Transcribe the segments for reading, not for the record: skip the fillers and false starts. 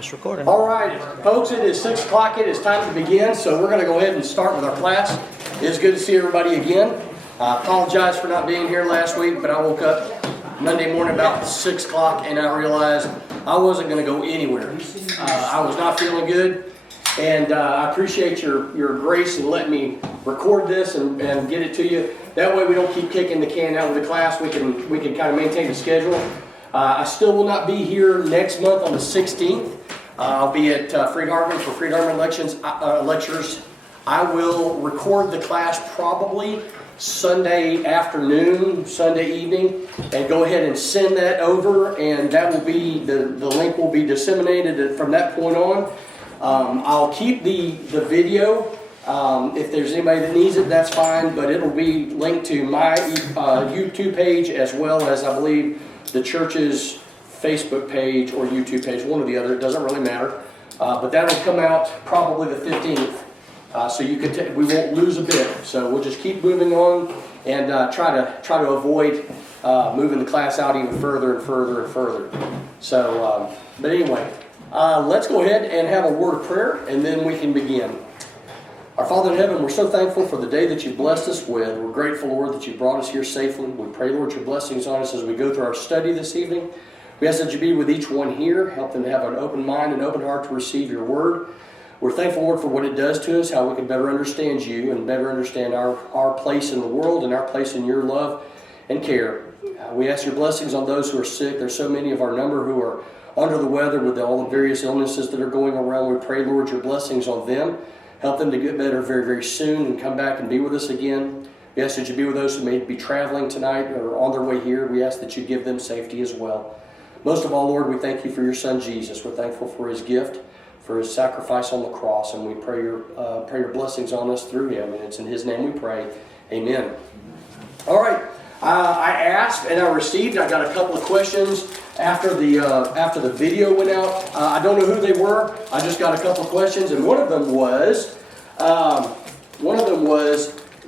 It's recording. All right, folks, it is 6 o'clock. It is time to begin, so we're going to go ahead and start with our class. It's good to see everybody again. I apologize for not being here last week, but I woke up Monday morning about 6 o'clock and I realized I wasn't going to go anywhere. I was not feeling good, and I appreciate your grace in letting me record this and get it to you. That way we don't keep kicking the can out of the class. We can kind of maintain the schedule. I still will not be here next month on the 16th. I'll be at Freed-Hardeman for Freed-Hardeman lectures. I will record the class probably Sunday afternoon, Sunday evening, and go ahead and send that over, and that will be, the link will be disseminated from that point on. I'll keep the video. If there's anybody that needs it, that's fine, but it'll be linked to my YouTube page as well as, I believe, the church's Facebook page or YouTube page, one or the other. It doesn't really matter. But that'll come out probably the 15th. So you can we won't lose a bit. So we'll just keep moving on and try to avoid moving the class out even further and further and further. So, but anyway, let's go ahead and have a word of prayer, and then we can begin. Our Father in heaven, we're so thankful for the day that you blessed us with. We're grateful, Lord, that you brought us here safely. We pray, Lord, your blessings on us as we go through our study this evening. We ask that you be with each one here, help them to have an open mind and open heart to receive your word. We're thankful, Lord, for what it does to us, how we can better understand you and better understand our place in the world and our place in your love and care. We ask your blessings on those who are sick. There's so many of our number who are under the weather with all the various illnesses that are going around. We pray, Lord, your blessings on them. Help them to get better very, very soon and come back and be with us again. We ask that you be with those who may be traveling tonight or on their way here. We ask that you give them safety as well. Most of all, Lord, we thank you for your Son, Jesus. We're thankful for his gift, for his sacrifice on the cross, and we pray your blessings on us through him. And it's in his name we pray. Amen. All right. I asked and I received. I got a couple of questions after the video went out. I don't know who they were. I just got a couple of questions, and one of them was,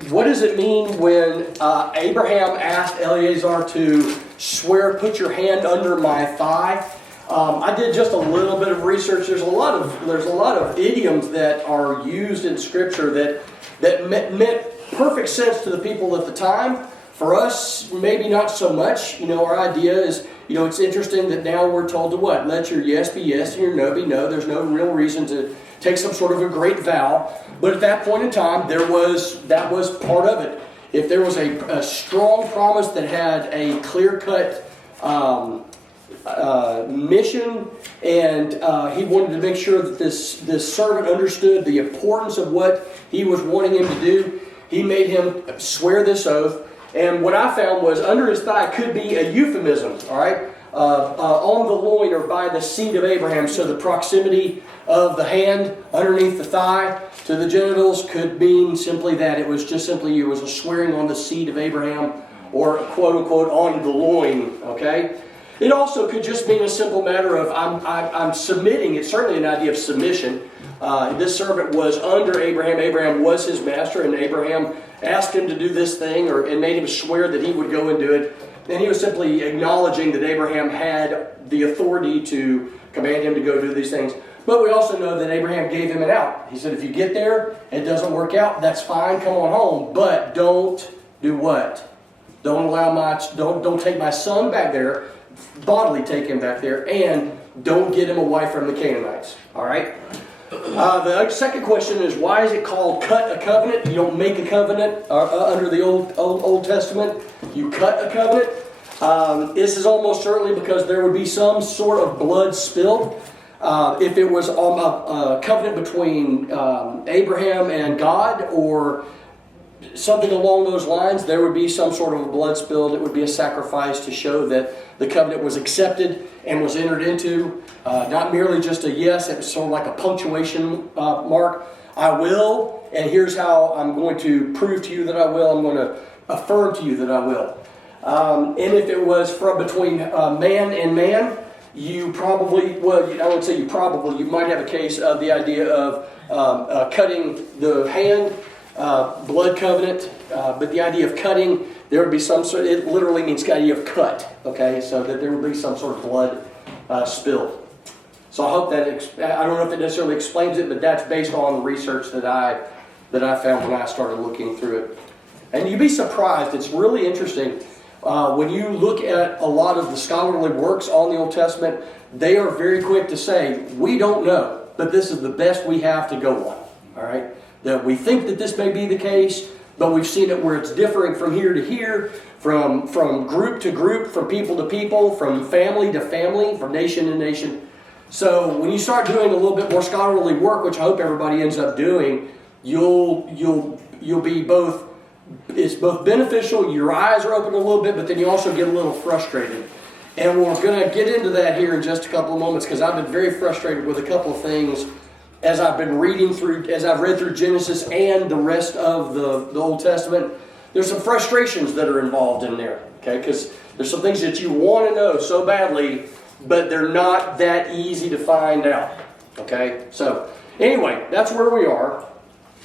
what does it mean when Abraham asked Eleazar to swear, "Put your hand under my thigh"? I did just a little bit of research. There's a lot of idioms that are used in Scripture that meant perfect sense to the people at the time. For us, maybe not so much. Our idea is, it's interesting that now we're told to what? Let your yes be yes and your no be no. There's no real reason to take some sort of a great vow. But at that point in time, that was part of it. If there was a strong promise that had a clear-cut mission, and he wanted to make sure that this servant understood the importance of what he was wanting him to do, he made him swear this oath. And what I found was under his thigh could be a euphemism, all right? On the loin or by the seed of Abraham. So the proximity of the hand underneath the thigh to the genitals could mean simply that. It was just simply you was a swearing on the seed of Abraham, or quote unquote on the loin, okay? It also could just mean a simple matter of I'm submitting. It's certainly an idea of submission. This servant was under Abraham. Abraham was his master, and Abraham asked him to do this thing and made him swear that he would go and do it. And he was simply acknowledging that Abraham had the authority to command him to go do these things. But we also know that Abraham gave him an out. He said, if you get there, it doesn't work out, that's fine, come on home. But don't do what? Don't take my son back there, bodily take him back there, and don't get him away from the Canaanites. All right? The second question is, why is it called cut a covenant? You don't make a covenant under the Old Testament. You cut a covenant. This is almost certainly because there would be some sort of blood spilled. If it was a covenant between Abraham and God or something along those lines, there would be some sort of blood spilled. It would be a sacrifice to show that the covenant was accepted and was entered into. Not merely just a yes, it was sort of like a punctuation mark. I will, and here's how I'm going to prove to you that I will. I'm going to affirm to you that I will. And if it was from between man and man, you might have a case of the idea of cutting the hand, blood covenant, but the idea of cutting, there would be some sort, it literally means the idea of cut, okay, so that there would be some sort of blood spilled. So I hope that, I don't know if it necessarily explains it, but that's based on the research that I found when I started looking through it. And you'd be surprised, it's really interesting. When you look at a lot of the scholarly works on the Old Testament, they are very quick to say, we don't know, but this is the best we have to go on. All right? That we think that this may be the case, but we've seen it where it's differing from here to here, from group to group, from people to people, from family to family, from nation to nation. So when you start doing a little bit more scholarly work, which I hope everybody ends up doing, you'll be both, it's both beneficial, your eyes are open a little bit, but then you also get a little frustrated. And we're going to get into that here in just a couple of moments, because I've been very frustrated with a couple of things as I've been reading through, as I've read through Genesis and the rest of the Old Testament. There's some frustrations that are involved in there, okay? Because there's some things that you want to know so badly, but they're not that easy to find out, okay? So anyway, that's where we are.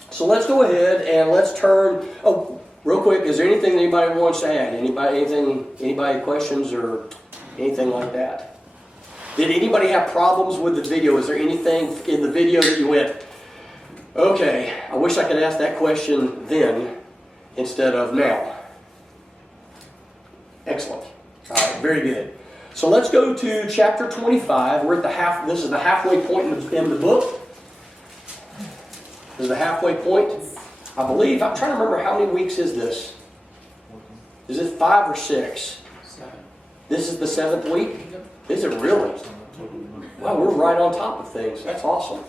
So let's go ahead and let's turn. Oh, real quick, is there anything anybody wants to add? Anybody questions or anything like that? Did anybody have problems with the video? Is there anything in the video that you went, okay, I wish I could ask that question then instead of now? Excellent. All right, very good. So let's go to chapter 25. We're at this is the halfway point in the book. This is the halfway point. I believe, I'm trying to remember how many weeks is this? Is it 5 or 6? 7. This is the 7th week? Is it really? Wow, we're right on top of things. That's awesome.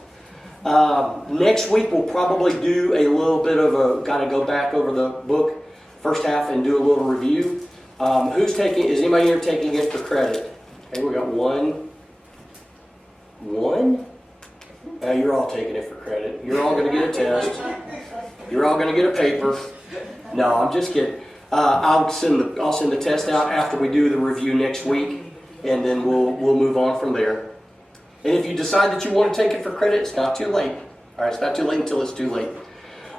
Next week we'll probably do a little bit of kind of go back over the book, first half, and do a little review. Is anybody here taking it for credit? Okay, we got one. You're all taking it for credit. You're all going to get a test. You're all going to get a paper. No, I'm just kidding. I'll send the test out after we do the review next week. And then we'll move on from there. And if you decide that you want to take it for credit, it's not too late. All right, it's not too late until it's too late.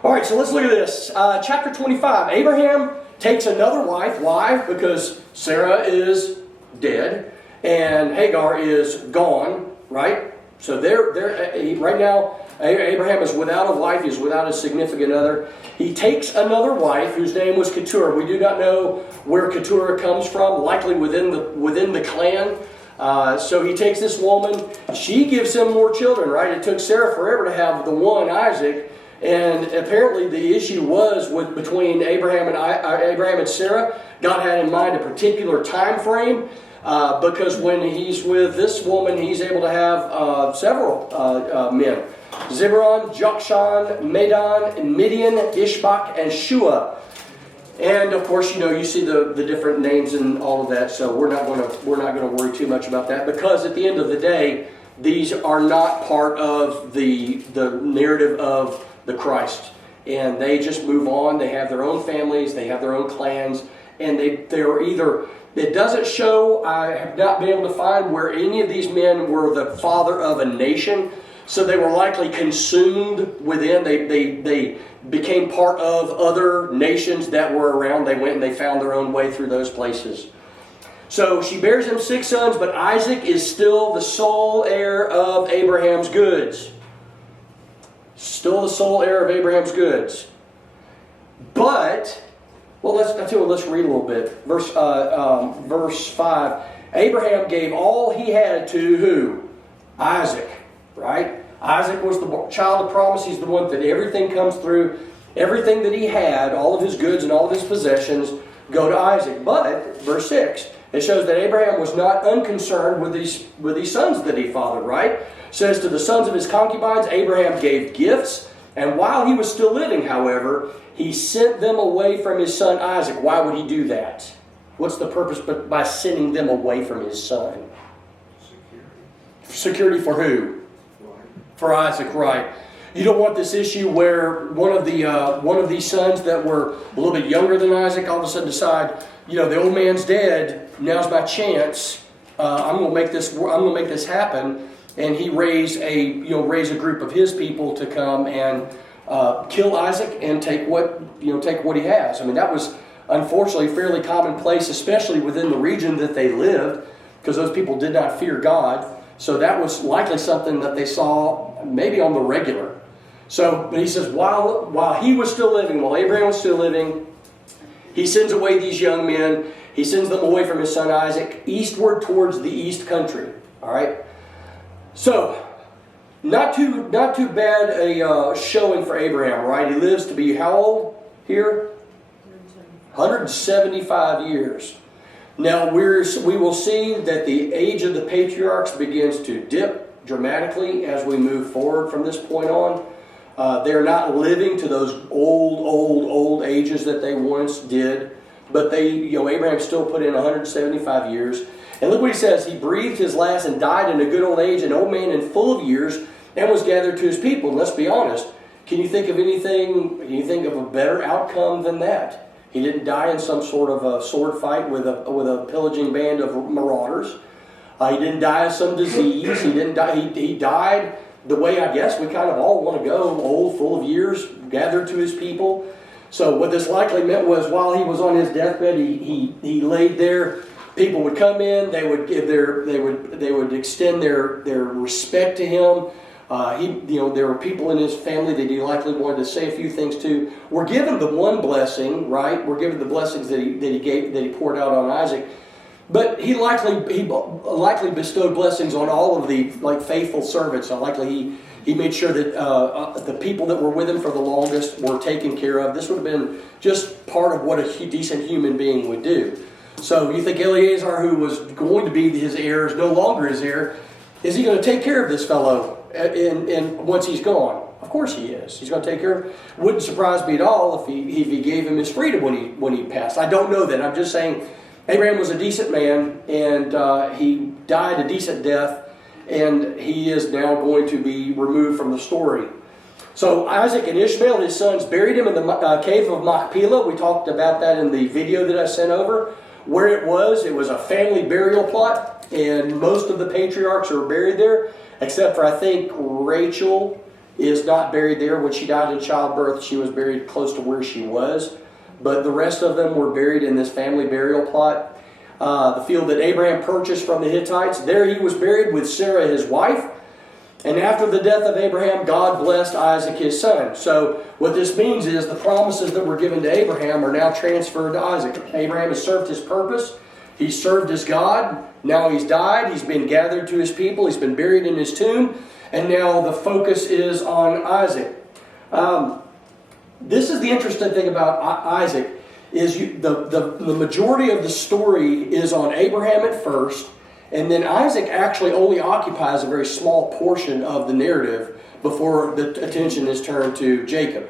All right, so let's look at this. Chapter 25. Abraham takes another wife. Why? Because Sarah is dead and Hagar is gone. Right? So right now, Abraham is without a wife. He's without a significant other. He takes another wife whose name was Keturah. We do not know where Keturah comes from, likely within the clan. So he takes this woman. She gives him more children, right? It took Sarah forever to have the one, Isaac. And apparently the issue was between Abraham and Sarah. God had in mind a particular time frame. Because when he's with this woman, he's able to have several men. Zebulun, Jokshan, Medan, Midian, Ishbak, and Shua. And of course, you see the different names and all of that. So we're not going to worry too much about that, because at the end of the day, these are not part of the narrative of the Christ, and they just move on. They have their own families, they have their own clans, and they are either. It doesn't show. I have not been able to find where any of these men were the father of a nation. So they were likely consumed within. They became part of other nations that were around. They went and they found their own way through those places. So she bears him 6 sons, but Isaac is still the sole heir of Abraham's goods. Still the sole heir of Abraham's goods. But, well, let's read a little bit. Verse 5. Abraham gave all he had to who? Isaac. Right? Isaac was the child of promise. He's the one that everything comes through. Everything that he had, all of his goods and all of his possessions, go to Isaac. But, verse 6, it shows that Abraham was not unconcerned with these sons that he fathered, right? It says, to the sons of his concubines, Abraham gave gifts. And while he was still living, however, he sent them away from his son Isaac. Why would he do that? What's the purpose by sending them away from his son? Security for who? For Isaac, right. You don't want this issue where one of these sons that were a little bit younger than Isaac all of a sudden decide, the old man's dead. Now's my chance. I'm going to make this happen. And he raise a group of his people to come and kill Isaac and take what he has. I mean, that was unfortunately fairly commonplace, especially within the region that they lived, because those people did not fear God. So that was likely something that they saw maybe on the regular. So, but he says, while he was still living, while Abraham was still living, he sends away these young men. He sends them away from his son Isaac eastward towards the east country. All right. So, not too bad a showing for Abraham, right? He lives to be how old here? 175 years. Now we will see that the age of the patriarchs begins to dip dramatically as we move forward from this point on. They're not living to those old ages that they once did, but Abraham still put in 175 years. And look what he says: he breathed his last and died in a good old age, an old man and full of years, and was gathered to his people. And let's be honest, can you think of anything? Can you think of a better outcome than that? He didn't die in some sort of a sword fight with a pillaging band of marauders. He didn't die of some disease. He didn't die. He died the way I guess we kind of all want to go: old, full of years, gathered to his people. So what this likely meant was, while he was on his deathbed, he laid there. People would come in. They would give they would extend their respect to him. There were people in his family that he likely wanted to say a few things to. We're given the one blessing, right? We're given the blessings that he poured out on Isaac, but he likely bestowed blessings on all of the faithful servants. Likely he made sure that the people that were with him for the longest were taken care of. This would have been just part of what a decent human being would do. So you think Eleazar, who was going to be his heir, is no longer his heir. Is he going to take care of this fellow once he's gone? Of course he is. He's going to take care of him. Wouldn't surprise me at all if he gave him his freedom when he passed. I don't know that. I'm just saying Abraham was a decent man, and he died a decent death, and he is now going to be removed from the story. So Isaac and Ishmael, his sons, buried him in the cave of Machpelah. We talked about that in the video that I sent over. Where it was a family burial plot, and most of the patriarchs are buried there, except for, I think, Rachel is not buried there. When she died in childbirth, she was buried close to where she was. But the rest of them were buried in this family burial plot. The field that Abraham purchased from the Hittites, there he was buried with Sarah, his wife. And after the death of Abraham, God blessed Isaac, his son. So what this means is the promises that were given to Abraham are now transferred to Isaac. Abraham has served his purpose. He served his God. Now he's died. He's been gathered to his people. He's been buried in his tomb. And now the focus is on Isaac. This is the interesting thing about Isaac, is the majority of the story is on Abraham at first, and then Isaac actually only occupies a very small portion of the narrative before the attention is turned to Jacob.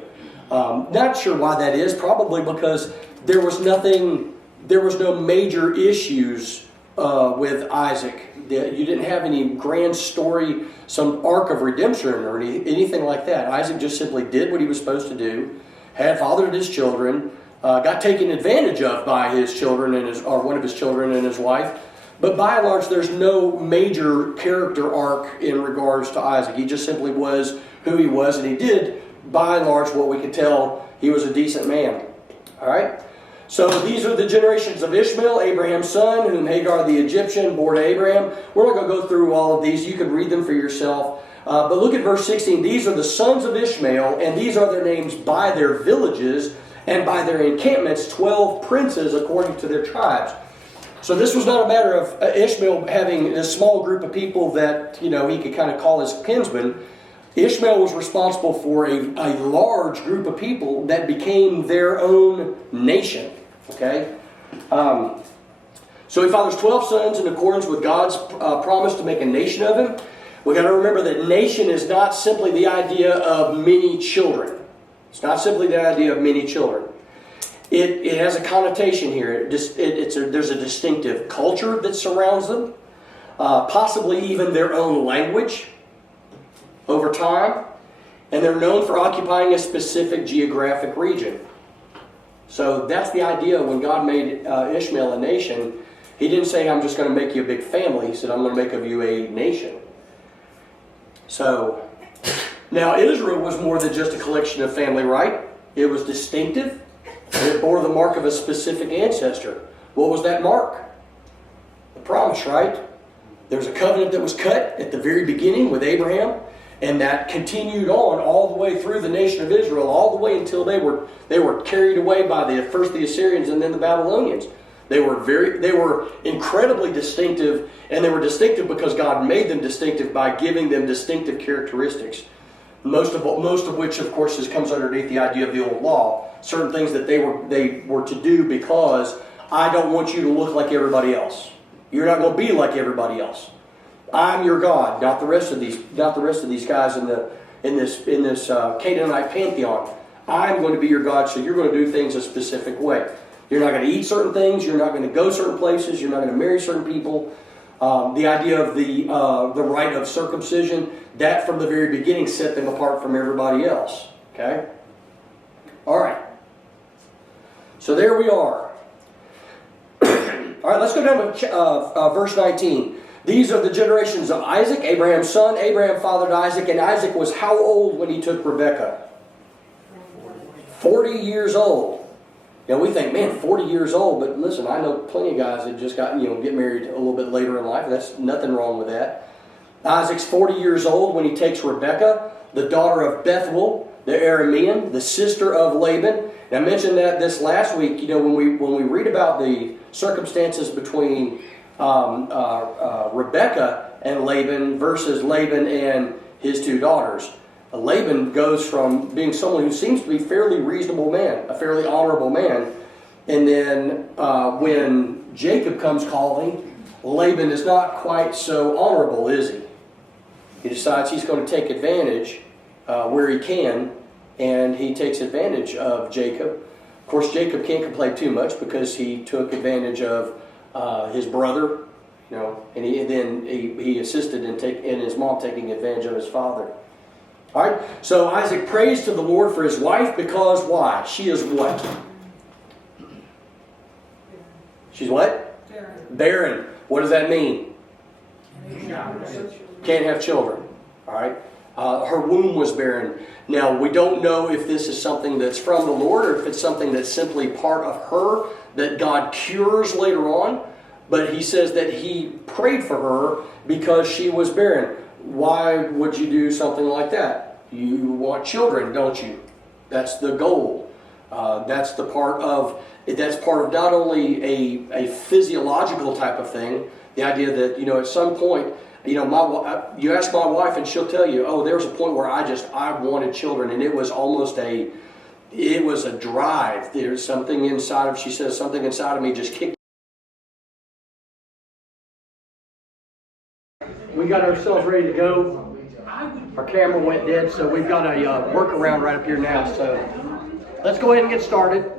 Not sure why that is. Probably because there was no major issues with Isaac. You didn't have any grand story, some arc of redemption or anything like that. Isaac just simply did what he was supposed to do, had fathered his children, got taken advantage of by his children or one of his children and his wife. But by and large, there's no major character arc in regards to Isaac. He just simply was who he was, and he did, by and large, what we can tell, he was a decent man. All right? So these are the generations of Ishmael, Abraham's son, whom Hagar the Egyptian bore to Abraham. We're not going to go through all of these. You can read them for yourself. But look at verse 16. These are the sons of Ishmael, and these are their names by their villages and by their encampments, 12 princes according to their tribes. So this was not a matter of Ishmael having a small group of people that he could kind of call his kinsmen. Ishmael was responsible for a large group of people that became their own nation. Okay? So he fathers 12 sons in accordance with God's promise to make a nation of him. We've got to remember that nation is not simply the idea of many children. It's not simply the idea of many children. It has a connotation here. There's a distinctive culture that surrounds them, possibly even their own language over time, and they're known for occupying a specific geographic region. So that's the idea when God made Ishmael a nation. He didn't say, I'm just going to make you a big family. He said, I'm going to make of you a nation. So, now Israel was more than just a collection of family, right? It was distinctive. And it bore the mark of a specific ancestor. What was that mark? The promise, right? There's a covenant that was cut at the very beginning with Abraham, and that continued on all the way through the nation of Israel, all the way until they were carried away by first the Assyrians and then the Babylonians. They were incredibly distinctive, and they were distinctive because God made them distinctive by giving them distinctive characteristics. Most of which, of course, comes underneath the idea of the old law. Certain things that they were to do because I don't want you to look like everybody else. You're not going to be like everybody else. I'm your God, not the rest of these guys in this Canaanite pantheon. I'm going to be your God, so you're going to do things a specific way. You're not going to eat certain things. You're not going to go certain places. You're not going to marry certain people. The idea of the rite of circumcision, that from the very beginning set them apart from everybody else. Okay? All right. So there we are. All right, let's go down to verse 19. These are the generations of Isaac, Abraham's son. Abraham fathered Isaac, and Isaac was how old when he took Rebekah? 40 years old. Now we think, man, 40 years old, but listen, I know plenty of guys that just get married a little bit later in life. That's nothing wrong with that. Isaac's 40 years old when he takes Rebekah, the daughter of Bethuel, the Aramean, the sister of Laban. And I mentioned this last week. When we read about the circumstances between Rebekah and Laban versus Laban and his two daughters. Laban goes from being someone who seems to be a fairly reasonable man, a fairly honorable man, and then when Jacob comes calling, Laban is not quite so honorable, is he? He decides he's going to take advantage where he can, and he takes advantage of Jacob. Of course, Jacob can't complain too much because he took advantage of his brother, and he assisted in his mom taking advantage of his father. All right, so Isaac prays to the Lord for his wife because why? She is what? She's what? Barren. What does that mean? Can't have children. All right. Her womb was barren. Now, we don't know if this is something that's from the Lord or if it's something that's simply part of her that God cures later on. But he says that he prayed for her because she was barren. Why would you do something like that? You want children, don't you? That's the goal. That's part of not only a physiological type of thing, the idea that, at some point, you ask my wife and she'll tell you, there was a point where I wanted children, and it was almost a drive. There's something inside of, she says, something inside of me just kicked. We got ourselves ready to go. Our camera went dead, so we've got a workaround right up here now. So let's go ahead and get started.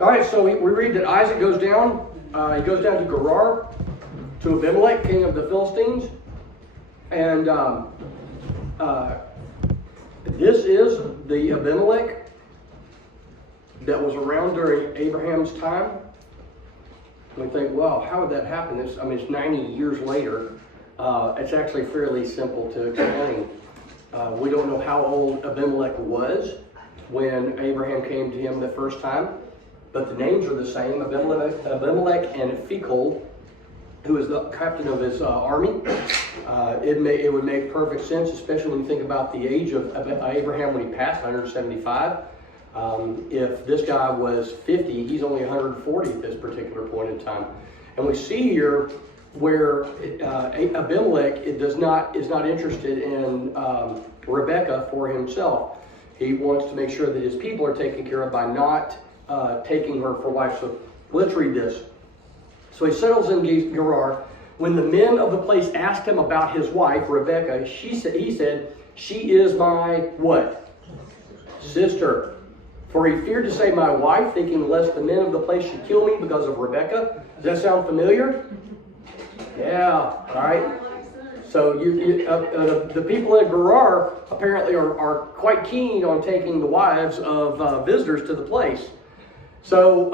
All right, so we read that Isaac goes down. He goes down to Gerar, to Abimelech, king of the Philistines. And this is the Abimelech that was around during Abraham's time. We think, well, how would that happen? It's 90 years later. It's actually fairly simple to explain. We don't know how old Abimelech was when Abraham came to him the first time, but the names are the same, Abimelech and Phicol, who is the captain of his army. It would make perfect sense, especially when you think about the age of Abraham when he passed, 175. If this guy was 50, he's only 140 at this particular point in time. And we see here where Abimelech is not interested in Rebekah for himself. He wants to make sure that his people are taken care of by not taking her for wife. So let's read this. So he settles in Gerar. When the men of the place asked him about his wife, Rebekah, he said, she is my what? Sister. For he feared to say my wife, thinking lest the men of the place should kill me because of Rebekah. Does that sound familiar? Yeah, all right. So the people in Gerar apparently are quite keen on taking the wives of visitors to the place. So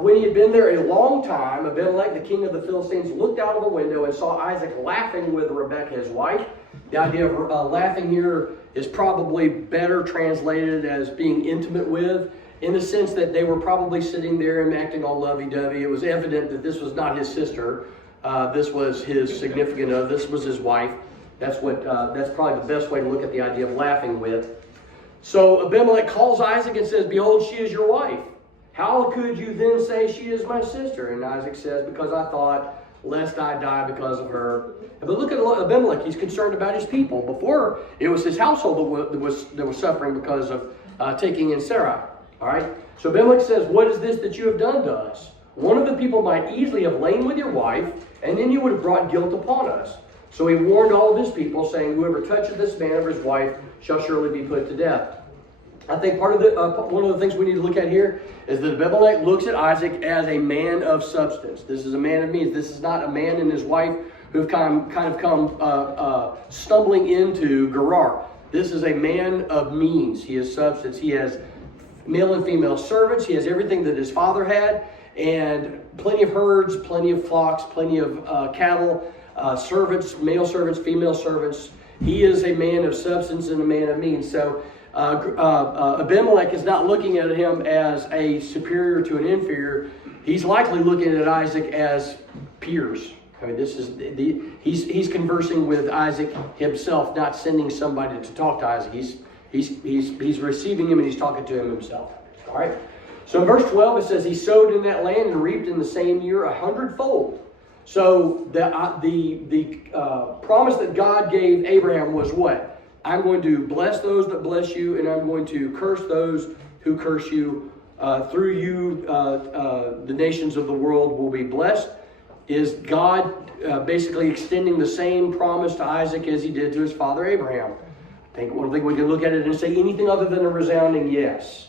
when he had been there a long time, Abimelech, the king of the Philistines, looked out of a window and saw Isaac laughing with Rebekah, his wife. The idea of laughing here is probably better translated as being intimate with. in the sense that they were probably sitting there and acting all lovey-dovey. It was evident that this was not his sister. This was his significant other. This was his wife. That's probably the best way to look at the idea of laughing with. So Abimelech calls Isaac and says, "Behold, she is your wife. How could you then say she is my sister?" And Isaac says, "Because I thought, lest I die because of her." But look at Abimelech. He's concerned about his people. Before, it was his household that was suffering because of taking in Sarai. All right? So Abimelech says, "What is this that you have done to us? One of the people might easily have lain with your wife, and then you would have brought guilt upon us." So he warned all of his people, saying, "Whoever touches this man or his wife shall surely be put to death." I think one of the things we need to look at here is that Abimelech looks at Isaac as a man of substance. This is a man of means. This is not a man and his wife who've kind of come stumbling into Gerar. This is a man of means. He has substance. He has male and female servants. He has everything that his father had, and plenty of herds, plenty of flocks, plenty of cattle, servants, male servants, female servants. He is a man of substance and a man of means. So Abimelech is not looking at him as a superior to an inferior. He's likely looking at Isaac as peers. I mean, this is he's conversing with Isaac himself, not sending somebody to talk to Isaac. He's receiving him and he's talking to him himself. All right. So in verse 12 it says, "He sowed in that land and reaped in the same year 100-fold." So the promise that God gave Abraham was what? "I'm going to bless those that bless you, and I'm going to curse those who curse you. Through you, the nations of the world will be blessed." Is God basically extending the same promise to Isaac as he did to his father Abraham? I think we can look at it and say anything other than a resounding yes.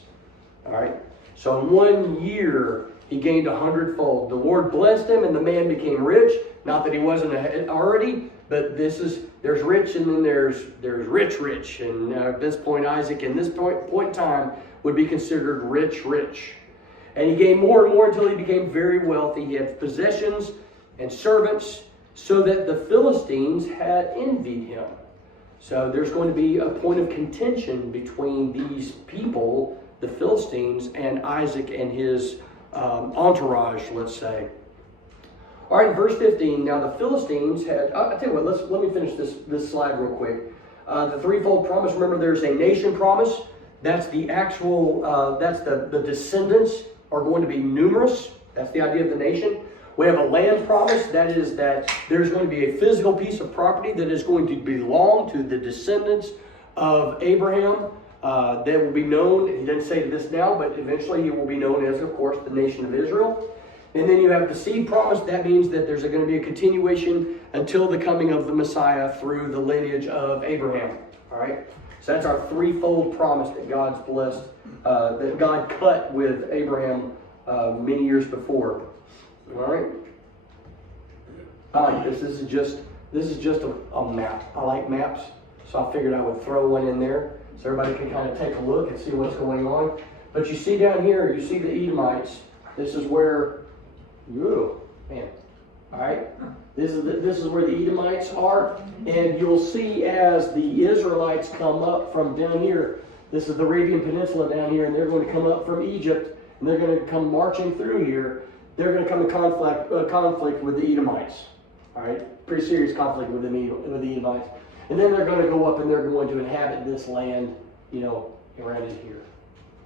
All right. So in 1 year, he gained 100-fold. The Lord blessed him, and the man became rich. Not that he wasn't already, but there's rich, and then there's rich. And at this point, Isaac, in this point in time, would be considered rich. And he gained more and more until he became very wealthy. He had possessions and servants, so that the Philistines had envied him. So there's going to be a point of contention between these people, the Philistines, and Isaac and his entourage, let's say. All right, verse 15. Now the Philistines had. I'll tell you what. Let me finish this slide real quick. The threefold promise. Remember, there's a nation promise. That's the actual. That's the descendants are going to be numerous. That's the idea of the nation. We have a land promise. That is that there's going to be a physical piece of property that is going to belong to the descendants of Abraham. That will be known. He didn't say this now, but eventually he will be known as, of course, the nation of Israel. And then you have the seed promise. That means that there's going to be a continuation until the coming of the Messiah through the lineage of Abraham. All right. So that's our threefold promise that God's blessed, that God cut with Abraham many years before. All right. I like this. This is just a map. I like maps, so I figured I would throw one in there so everybody can kind of take a look and see what's going on. But you see down here, you see the Edomites. This is where, ooh, man. All right. This is where the Edomites are, and you'll see as the Israelites come up from down here. This is the Arabian Peninsula down here, and they're going to come up from Egypt, and they're going to come marching through here. They're going to come in conflict with the Edomites. All right, pretty serious conflict with the Edomites. And then they're going to go up and they're going to inhabit this land, around in here.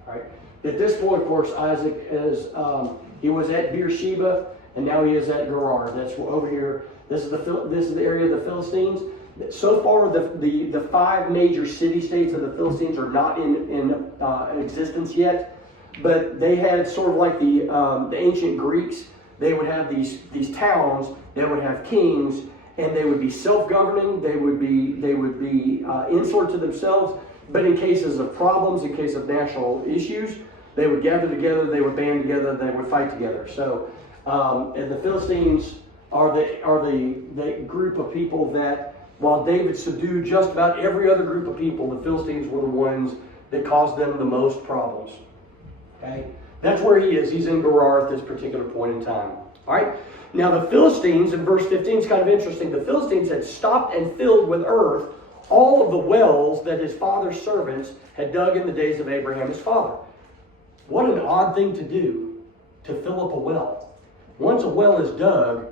All right. At this point, of course, Isaac he was at Beersheba, and now he is at Gerar. That's over here. This is the area of the Philistines. So far, the 5 major city-states of the Philistines are not in existence yet. But they had sort of like the ancient Greeks. They would have these towns that would have kings, and they would be self-governing. They would be insular to themselves. But in cases of problems, in case of national issues, they would gather together. They would band together. They would fight together. So, and the Philistines are the group of people that, while David subdued just about every other group of people, the Philistines were the ones that caused them the most problems. Okay, that's where he is. He's in Gerar at this particular point in time. All right. Now the Philistines, in verse 15, is kind of interesting. The Philistines had stopped and filled with earth all of the wells that his father's servants had dug in the days of Abraham, his father. What an odd thing to do, to fill up a well. Once a well is dug,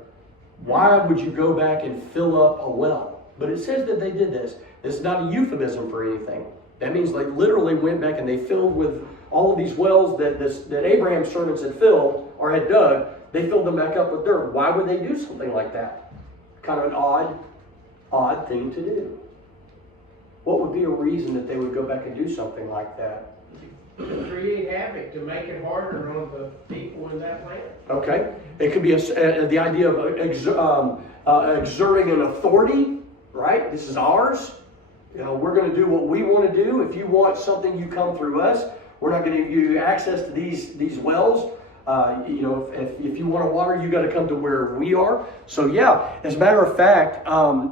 why would you go back and fill up a well? But it says that they did this. This is not a euphemism for anything. That means they literally went back and they filled with all of these wells that Abraham's servants had filled or had dug. They filled them back up with dirt. Why would they do something like that? Kind of an odd thing to do. What would be a reason that they would go back and do something like that? To create havoc, to make it harder on the people in that land. Okay. It could be the idea of exerting an authority, right? This is ours. You know, we're going to do what we want to do. If you want something, you come through us. We're not going to give you access to these wells. You know, if you want water, you got to come to where we are. So yeah, as a matter of fact,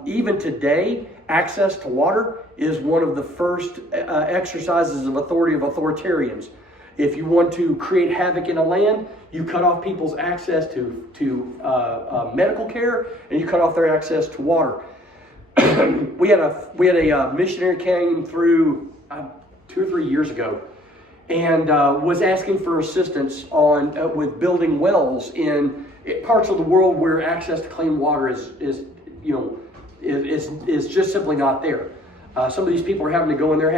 even today, access to water is one of the first exercises of authority of authoritarians. If you want to create havoc in a land, you cut off people's access to medical care, and you cut off their access to water. we had a missionary came through 2 or 3 years ago, and was asking for assistance on with building wells in parts of the world where access to clean water is just simply not there. Some of these people are having to go in there,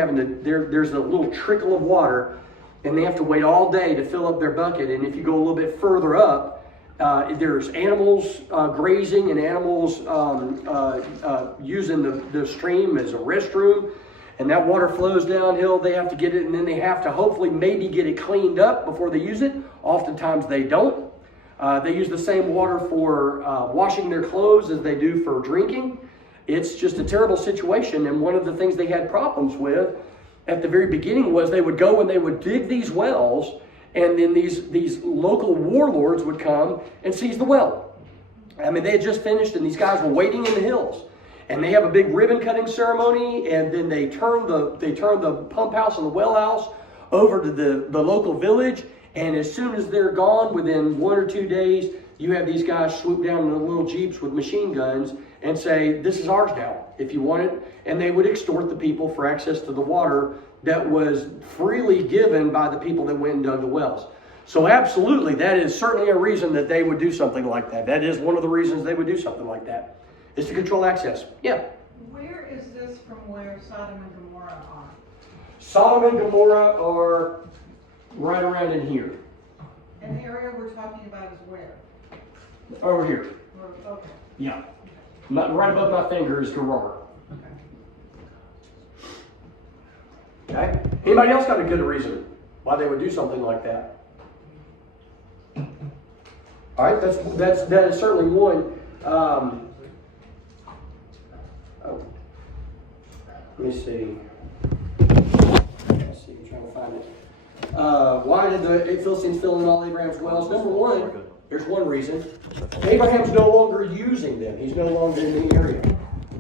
there's a little trickle of water, and they have to wait all day to fill up their bucket. And if you go a little bit further up, there's animals grazing and animals using the stream as a restroom. And that water flows downhill. They have to get it, and then they have to hopefully maybe get it cleaned up before they use it. Oftentimes they don't. They use the same water for washing their clothes as they do for drinking. It's just a terrible situation. And one of the things they had problems with at the very beginning was they would go and they would dig these wells, and then these local warlords would come and seize the well. I mean, they had just finished, and these guys were waiting in the hills. And they have a big ribbon cutting ceremony, and then they turn the pump house and the well house over to the local village. And as soon as they're gone, within 1 or 2 days, you have these guys swoop down in the little jeeps with machine guns and say, "This is ours now, if you want it." And they would extort the people for access to the water that was freely given by the people that went and dug the wells. So absolutely, that is certainly a reason that they would do something like that. That is one of the reasons they would do something like that. Is to control access. Yeah. Where is this from where Sodom and Gomorrah are? Sodom and Gomorrah are right around in here. And the area we're talking about is where? Over here. Okay. Yeah. Right above my finger is Gerar. Okay. Anybody else got a good reason why they would do something like that? All right. That is certainly one. Let me see. I'm trying to find it. Why did the Philistines fill in all Abraham's wells? Number one, there's one reason. Abraham's no longer using them. He's no longer in the area.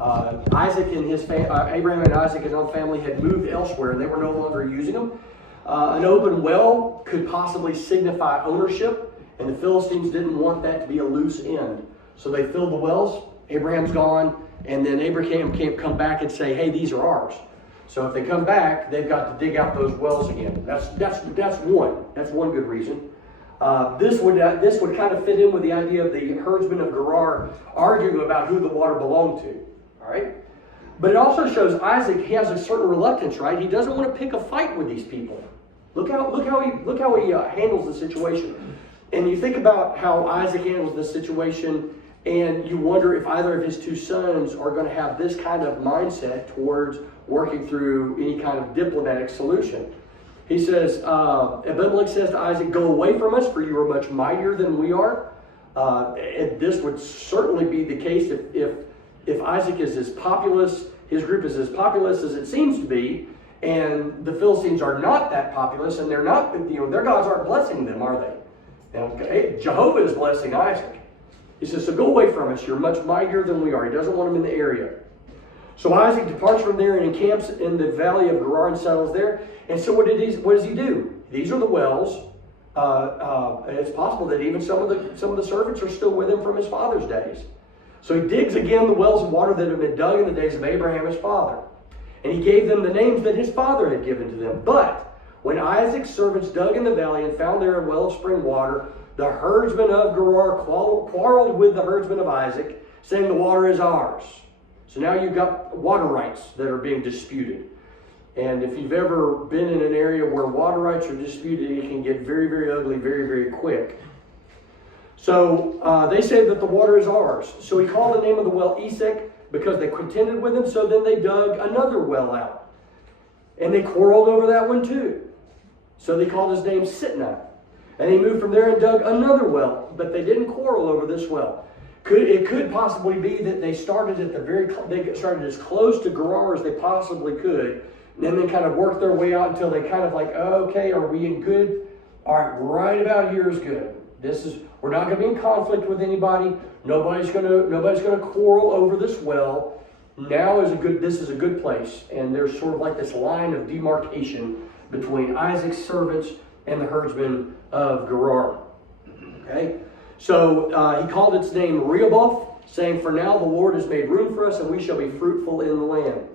Abraham and Isaac and his own family had moved elsewhere, and they were no longer using them. An open well could possibly signify ownership, and the Philistines didn't want that to be a loose end. So they filled the wells. Abraham's gone. And then Abraham can't come back and say, "Hey, these are ours." So if they come back, they've got to dig out those wells again. That's one. That's one good reason. This would kind of fit in with the idea of the herdsmen of Gerar arguing about who the water belonged to. All right, but it also shows Isaac. He has a certain reluctance, right? He doesn't want to pick a fight with these people. Look how he handles the situation. And you think about how Isaac handles this situation. And you wonder if either of his two sons are going to have this kind of mindset towards working through any kind of diplomatic solution. He says, Abimelech says to Isaac, "Go away from us, for you are much mightier than we are." And this would certainly be the case if Isaac is as populous, his group is as populous as it seems to be, and the Philistines are not that populous, and they're not, their gods aren't blessing them, are they? Now, Jehovah is blessing Isaac. He says, "So go away from us. You're much mightier than we are." He doesn't want them in the area. So Isaac departs from there and encamps in the valley of Gerar and settles there. And so what does he do? These are the wells. And it's possible that even some of the servants are still with him from his father's days. So he digs again the wells of water that had been dug in the days of Abraham his father. And he gave them the names that his father had given to them. But When Isaac's servants dug in the valley and found there a well of spring water, the herdsmen of Gerar quarreled with the herdsmen of Isaac, saying the water is ours. So now you've got water rights that are being disputed. And if you've ever been in an area where water rights are disputed, it can get very, very ugly very, very quick. So they say that the water is ours. So he called the name of the well Esek because they contended with him. So then they dug another well out. And they quarreled over that one too. So they called his name Sitnah. And he moved from there and dug another well. But they didn't quarrel over this well. It could possibly be that they started they started as close to Gerar as they possibly could. And then they kind of worked their way out until they kind of like, okay, are we in good? All right about here is good. We're not going to be in conflict with anybody. Nobody's going to quarrel over this well. This is a good place. And there's sort of like this line of demarcation between Isaac's servants and the herdsmen of Gerar. Okay? So he called its name Rehoboth, saying, for now the Lord has made room for us and we shall be fruitful in the land.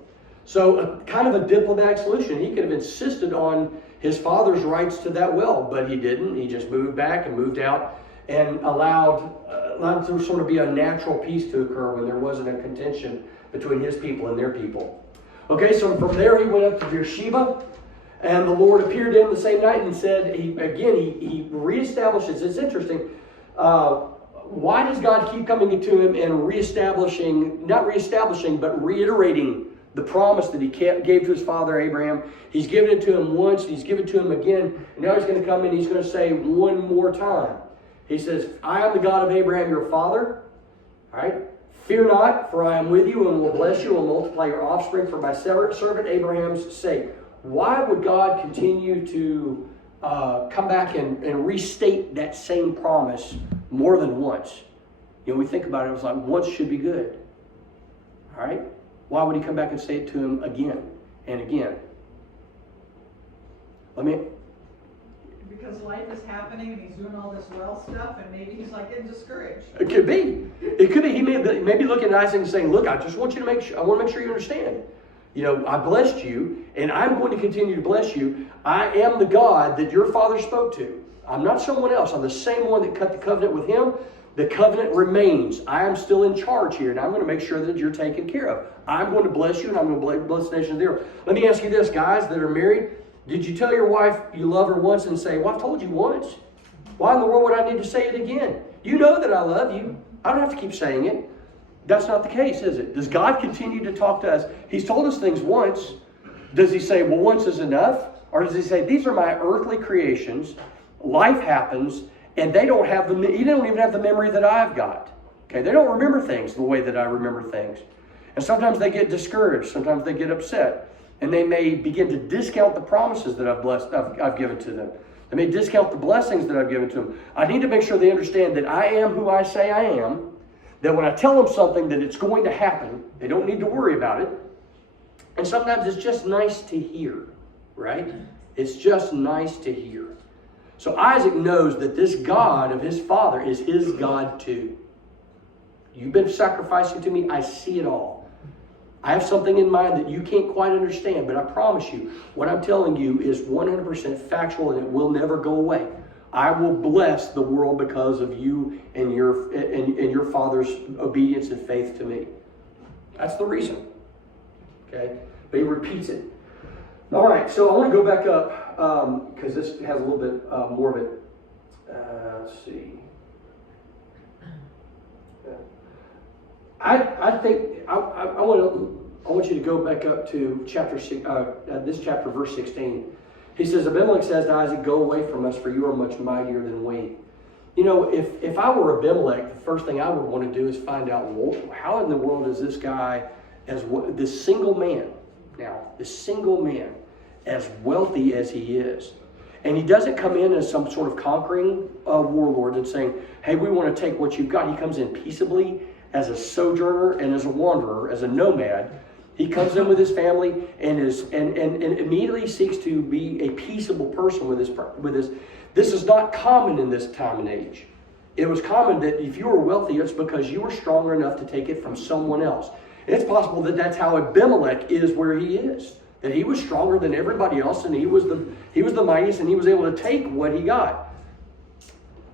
So kind of a diplomatic solution. He could have insisted on his father's rights to that well, but he didn't. He just moved back and moved out and allowed there sort of be a natural peace to occur when there wasn't a contention between his people and their people. Okay, so from there he went up to Beersheba, and the Lord appeared to him the same night and said, he reestablishes. It's interesting. Why does God keep coming to him and but reiterating the promise that he gave to his father Abraham? He's given it to him once, he's given it to him again, and now he's going to come in, he's going to say one more time. He says, I am the God of Abraham your father. All right? Fear not, for I am with you and will bless you and multiply your offspring for my servant Abraham's sake. Why would God continue to come back and restate that same promise more than once? We think about it, it was like once should be good. All right? Why would he come back and say it to him again and again? Because life is happening and he's doing all this well stuff, and maybe he's like getting discouraged. It could be. It could be. He may be looking at Isaac and saying, look, I just want you to I want to make sure you understand. I blessed you, and I'm going to continue to bless you. I am the God that your father spoke to. I'm not someone else. I'm the same one that cut the covenant with him. The covenant remains. I am still in charge here, and I'm going to make sure that you're taken care of. I'm going to bless you, and I'm going to bless the nation of the earth. Let me ask you this, guys that are married. Did you tell your wife you love her once and say, well, I've told you once. Why in the world would I need to say it again? You know that I love you. I don't have to keep saying it. That's not the case, is it? Does God continue to talk to us? He's told us things once. Does he say, well, once is enough? Or does he say, these are my earthly creations. Life happens, and you don't even have the memory that I've got. Okay, they don't remember things the way that I remember things. And sometimes they get discouraged. Sometimes they get upset. And they may begin to discount the promises that I've given to them. They may discount the blessings that I've given to them. I need to make sure they understand that I am who I say I am. That when I tell them something that it's going to happen, they don't need to worry about it. And sometimes it's just nice to hear, right? It's just nice to hear. So Isaac knows that this God of his father is his God too. You've been sacrificing to me. I see it all. I have something in mind that you can't quite understand, but I promise you, what I'm telling you is 100% factual and it will never go away. I will bless the world because of you and your father's obedience and faith to me. That's the reason. Okay? But he repeats it. All right, so I want to go back up because this has a little bit more of it. Let's see. I think I want you to go back up to chapter 6, this chapter, verse 16. He says, Abimelech says to Isaac, go away from us, for you are much mightier than we. If I were Abimelech, the first thing I would want to do is find out, well, how in the world is this guy, this single man, as wealthy as he is? And he doesn't come in as some sort of conquering warlord and saying, hey, we want to take what you've got. He comes in peaceably as a sojourner and as a wanderer, as a nomad. He comes in with his family and immediately seeks to be a peaceable person with his. This is not common in this time and age. It was common that if you were wealthy, it's because you were strong enough to take it from someone else. And it's possible that that's how Abimelech is where he is. that he was stronger than everybody else, and he was the mightiest, and he was able to take what he got.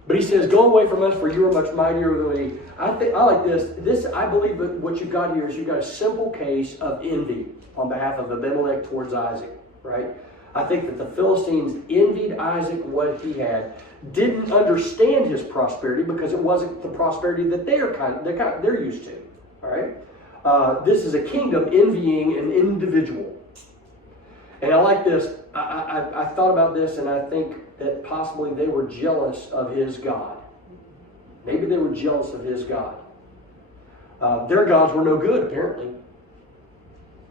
But he says, "Go away from us, for you are much mightier than we." I like this. I believe that what you've got here is you've got a simple case of envy on behalf of Abimelech towards Isaac, right? I think that the Philistines envied Isaac what he had, didn't understand his prosperity because it wasn't the prosperity that they're used to. All right, this is a kingdom envying an individual, and I like this. I thought about this, and I think that possibly they were jealous of his God. Maybe they were jealous of his God. Their gods were no good, apparently,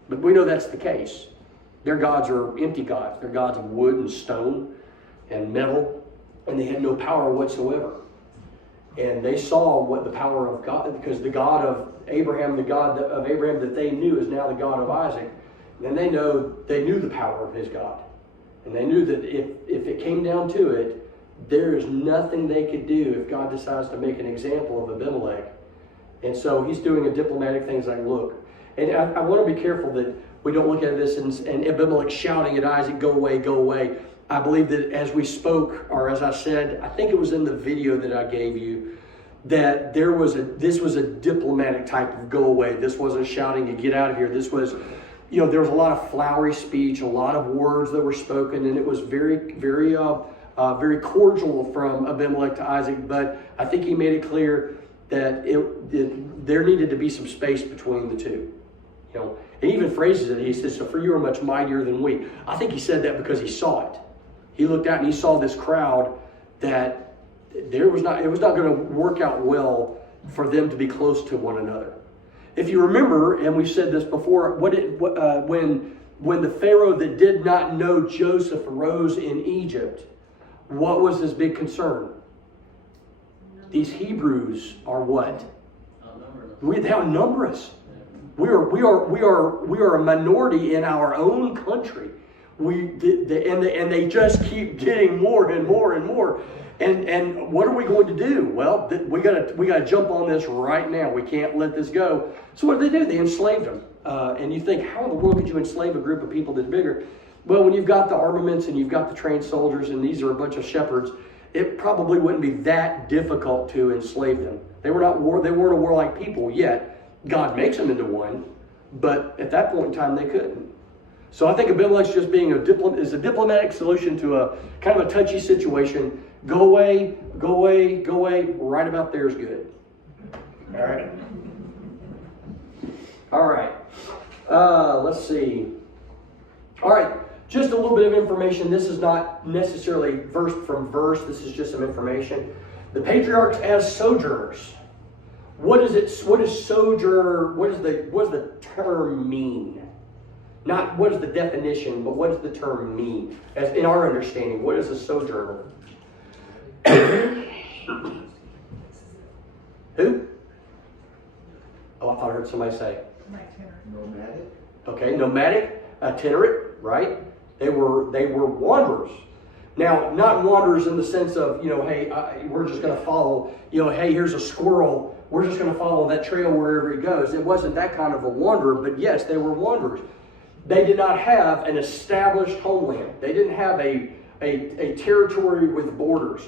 but we know that's the case. Their gods are empty gods. They're gods of wood and stone and metal, and they had no power whatsoever. And they saw what the power of God, because the God of Abraham, the God of Abraham that they knew is now the God of Isaac. And they knew the power of his God. And they knew that if it came down to it, there is nothing they could do if God decides to make an example of Abimelech. And so he's doing a diplomatic thing. He's like, look, and I want to be careful that we don't look at this and Abimelech shouting at Isaac, "Go away, go away." I believe that as we spoke, or as I said, I think it was in the video that I gave you, that this was a diplomatic type of go away. This wasn't shouting to get out of here. This was, there was a lot of flowery speech, a lot of words that were spoken, and it was very, very, very cordial from Abimelech to Isaac. But I think he made it clear that there needed to be some space between the two. And even phrases it. He says, "So for you are much mightier than we." I think he said that because he saw it. He looked out and he saw this crowd that it was not going to work out well for them to be close to one another. If you remember, and we've said this before, when the Pharaoh that did not know Joseph arose in Egypt, what was his big concern? These Hebrews are what? They outnumber us. We are a minority in our own country. And they just keep getting more and more and more. And what are we going to do? Well, we gotta jump on this right now. We can't let this go. So what did they do? They enslaved them. And you think, how in the world could you enslave a group of people that's bigger? Well, when you've got the armaments and you've got the trained soldiers and these are a bunch of shepherds, it probably wouldn't be that difficult to enslave them. They weren't a warlike people yet. God makes them into one, but at that point in time they couldn't. So I think Abimelech's just being a diplomatic solution to a kind of a touchy situation. Go away, go away, go away. Right about there is good. All right. All right. Let's see. All right. Just a little bit of information. This is not necessarily verse from verse. This is just some information. The patriarchs as sojourners. What is sojourner? What does the term mean? Not what is the definition, but what does the term mean? As in our understanding, what is a sojourner? Who? Oh, I thought I heard somebody say. Nomadic. Okay, nomadic, itinerant, right? They were wanderers. Now, not wanderers in the sense of, hey, we're just going to follow, hey, here's a squirrel. We're just going to follow that trail wherever it goes. It wasn't that kind of a wanderer, but yes, they were wanderers. They did not have an established homeland. They didn't have a territory with borders.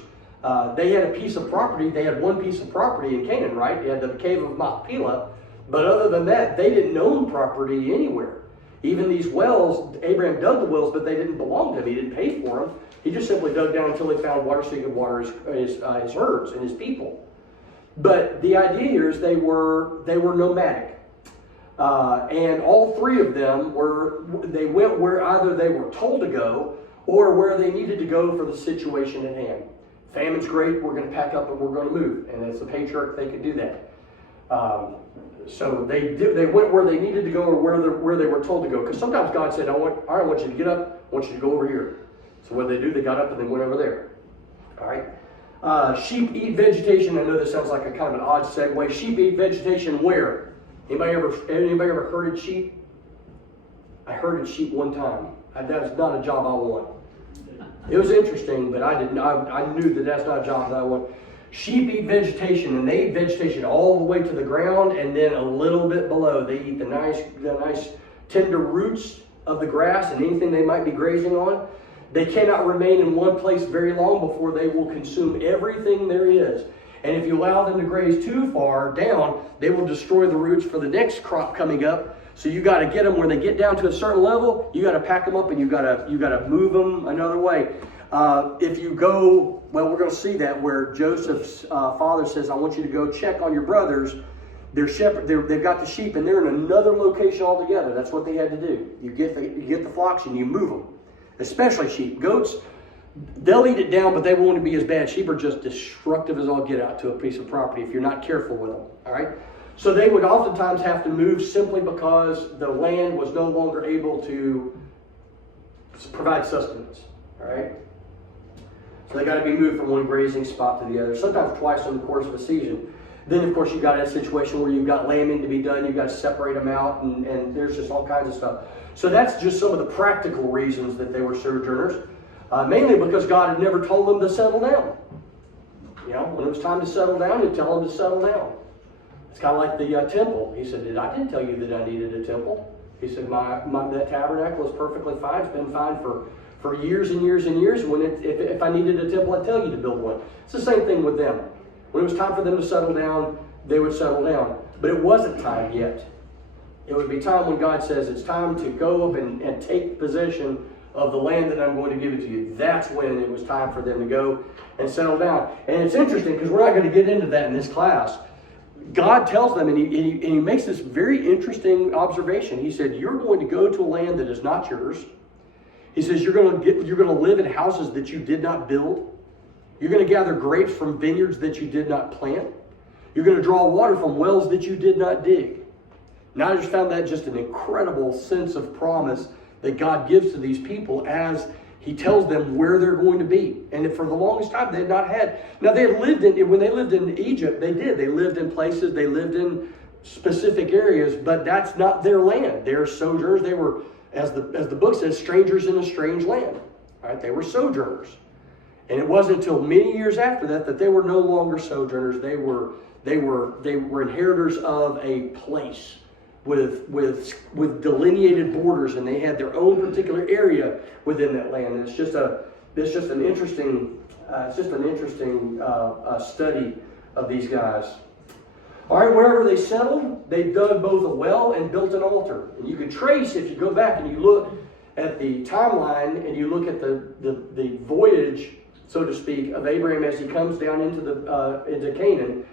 They had a piece of property. They had one piece of property in Canaan, right? They had the cave of Machpelah. But other than that, they didn't own property anywhere. Even these wells, Abraham dug the wells, but they didn't belong to him. He didn't pay for them. He just simply dug down until he found water so he could water his herds and his people. But the idea here is they were nomadic. And all three of them went where either they were told to go or where they needed to go for the situation at hand. Famine's great, we're going to pack up and we're going to move. And as a patriarch, they could do that. So they went where they needed to go or where they were told to go. Because sometimes God said, I want you to get up, I want you to go over here. So what did they do? They got up and they went over there. All right. Sheep eat vegetation. I know this sounds like a kind of an odd segue. Sheep eat vegetation where? Anybody ever herded sheep? I herded sheep one time. That's not a job I want. It was interesting, but I knew that that's not a job that I want. Sheep eat vegetation, and they eat vegetation all the way to the ground, and then a little bit below. They eat the nice tender roots of the grass and anything they might be grazing on. They cannot remain in one place very long before they will consume everything there is. And if you allow them to graze too far down, they will destroy the roots for the next crop coming up. So you got to get them when they get down to a certain level. You got to pack them up and you got to move them another way. If you go, well, we're going to see that where Joseph's father says, "I want you to go check on your brothers. They've got the sheep and they're in another location altogether." That's what they had to do. You get the flocks and you move them. Especially sheep. Goats, they'll eat it down, but they won't be as bad. Sheep are just destructive as all get out to a piece of property if you're not careful with them. All right. So they would oftentimes have to move simply because the land was no longer able to provide sustenance. All right. So they got to be moved from one grazing spot to the other, sometimes twice in the course of a season. Then, of course, you've got a situation where you've got lambing to be done. You've got to separate them out, and there's just all kinds of stuff. So that's just some of the practical reasons that they were sojourners, mainly because God had never told them to settle down. You know, when it was time to settle down, He'd tell them to settle down. It's kind of like the temple. He said, I didn't tell you that I needed a temple. He said, that tabernacle is perfectly fine. It's been fine for years and years and years. If I needed a temple, I'd tell you to build one. It's the same thing with them. When it was time for them to settle down, they would settle down. But it wasn't time yet. It would be time when God says it's time to go up and take possession of the land that I'm going to give it to you. That's when it was time for them to go and settle down. And it's interesting because we're not going to get into that in this class. God tells them, and he makes this very interesting observation. He said, you're going to go to a land that is not yours. He says, you're going to live in houses that you did not build. You're going to gather grapes from vineyards that you did not plant. You're going to draw water from wells that you did not dig. Now I just found that just an incredible sense of promise that God gives to these people as He tells them where they're going to be. And for the longest time they had not had. Now they had lived when they lived in Egypt, they did. They lived in places, they lived in specific areas, but that's not their land. They're sojourners. They were, as the book says, strangers in a strange land. All right? They were sojourners. And it wasn't until many years after that they were no longer sojourners. They were inheritors of a place with delineated borders, and they had their own particular area within that land. And it's just an interesting study of these guys. All right, wherever they settled, they dug both a well and built an altar. And you can trace, if you go back and you look at the timeline and you look at the voyage, so to speak, of Abraham as he comes down into Canaan.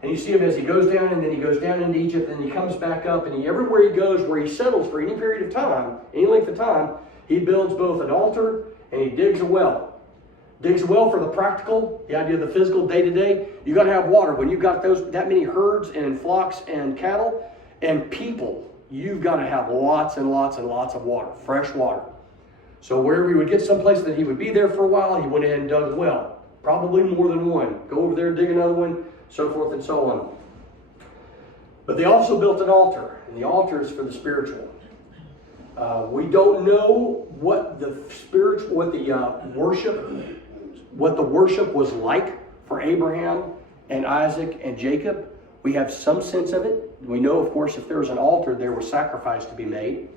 And you see him as he goes down, and then he goes down into Egypt, and he comes back up, and everywhere he goes, where he settles for any period of time, any length of time, he builds both an altar and he digs a well. Digs a well for the practical, the idea of the physical day-to-day. You got to have water. When you've got that many herds and flocks and cattle and people, you've got to have lots and lots and lots of water, fresh water. So wherever he would get someplace that he would be there for a while, he went ahead and dug a well. Probably more than one. Go over there, dig another one, so forth and so on. But they also built an altar, and the altar is for the spiritual. We don't know what the worship was like for Abraham and Isaac and Jacob. We have some sense of it. We know, of course, if there was an altar, there was sacrifice to be made.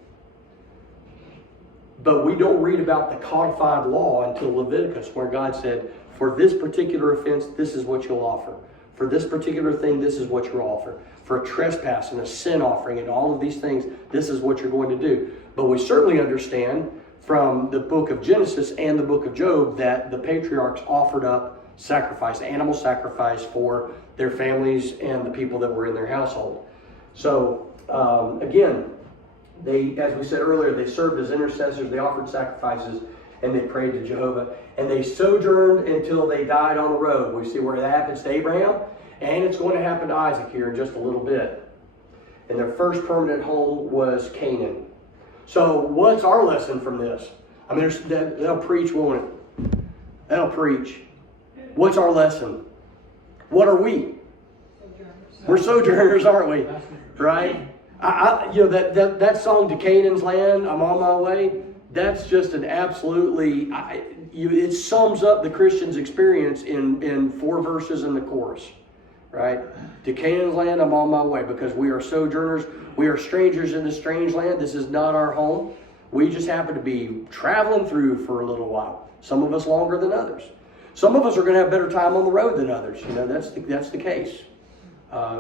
But we don't read about the codified law until Leviticus, where God said, for this particular offense, this is what you'll offer. For this particular thing, this is what you'll offer. For a trespass and a sin offering and all of these things, this is what you're going to do. But we certainly understand from the book of Genesis and the book of Job that the patriarchs offered up sacrifice, animal sacrifice for their families and the people that were in their household. So, again, as we said earlier, they served as intercessors, they offered sacrifices, and they prayed to Jehovah. And they sojourned until they died on the road. We see where that happens to Abraham, and it's going to happen to Isaac here in just a little bit. And their first permanent home was Canaan. So what's our lesson from this? I mean, that'll preach, won't it? That'll preach. What's our lesson? What are we? We're sojourners, aren't we? Right? That song, "To Canaan's Land, I'm on my way," that's just an absolutely, it sums up the Christian's experience in 4 verses in the chorus, right? To Canaan's land, I'm on my way, because we are sojourners. We are strangers in a strange land. This is not our home. We just happen to be traveling through for a little while. Some of us longer than others. Some of us are going to have better time on the road than others. You know, that's the case.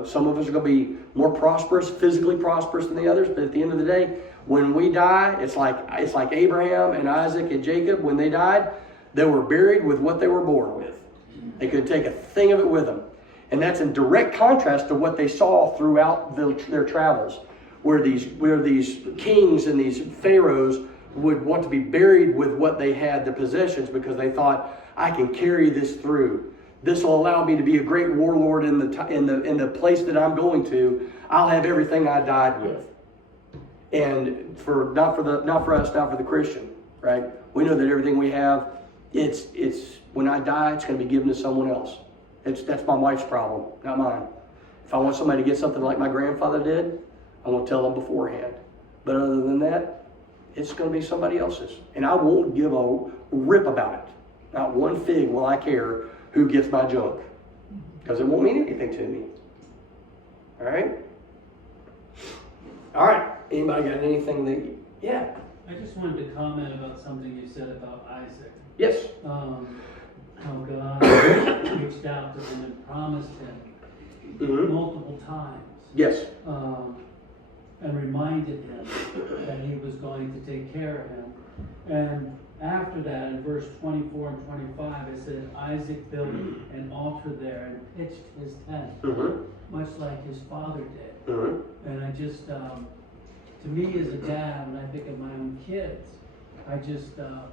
Some of us are going to be more prosperous, physically prosperous than the others. But at the end of the day, when we die, it's like Abraham and Isaac and Jacob. When they died, they were buried with what they were born with. They couldn't take a thing of it with them. And that's in direct contrast to what they saw throughout their travels, where these kings and these pharaohs would want to be buried with what they had, the possessions, because they thought, I can carry this through. This will allow me to be a great warlord in the place that I'm going to. I'll have everything I died with. And not for us, not for the Christian, right? We know that everything we have, it's when I die, it's going to be given to someone else. That's my wife's problem, not mine. If I want somebody to get something like my grandfather did, I'm going to tell them beforehand. But other than that, it's going to be somebody else's. And I won't give a rip about it. Not one fig will I care who gets my junk. Because it won't mean anything to me. All right? All right. Anybody got anything that... Yeah. I just wanted to comment about something you said about Isaac. Yes. How God reached out to him and promised him multiple times. Yes. And reminded him that he was going to take care of him. And after that, in verse 24 and 25, it said, Isaac built an altar there and pitched his tent, much like his father did. And I just, to me as a dad, when I think of my own kids, I just, I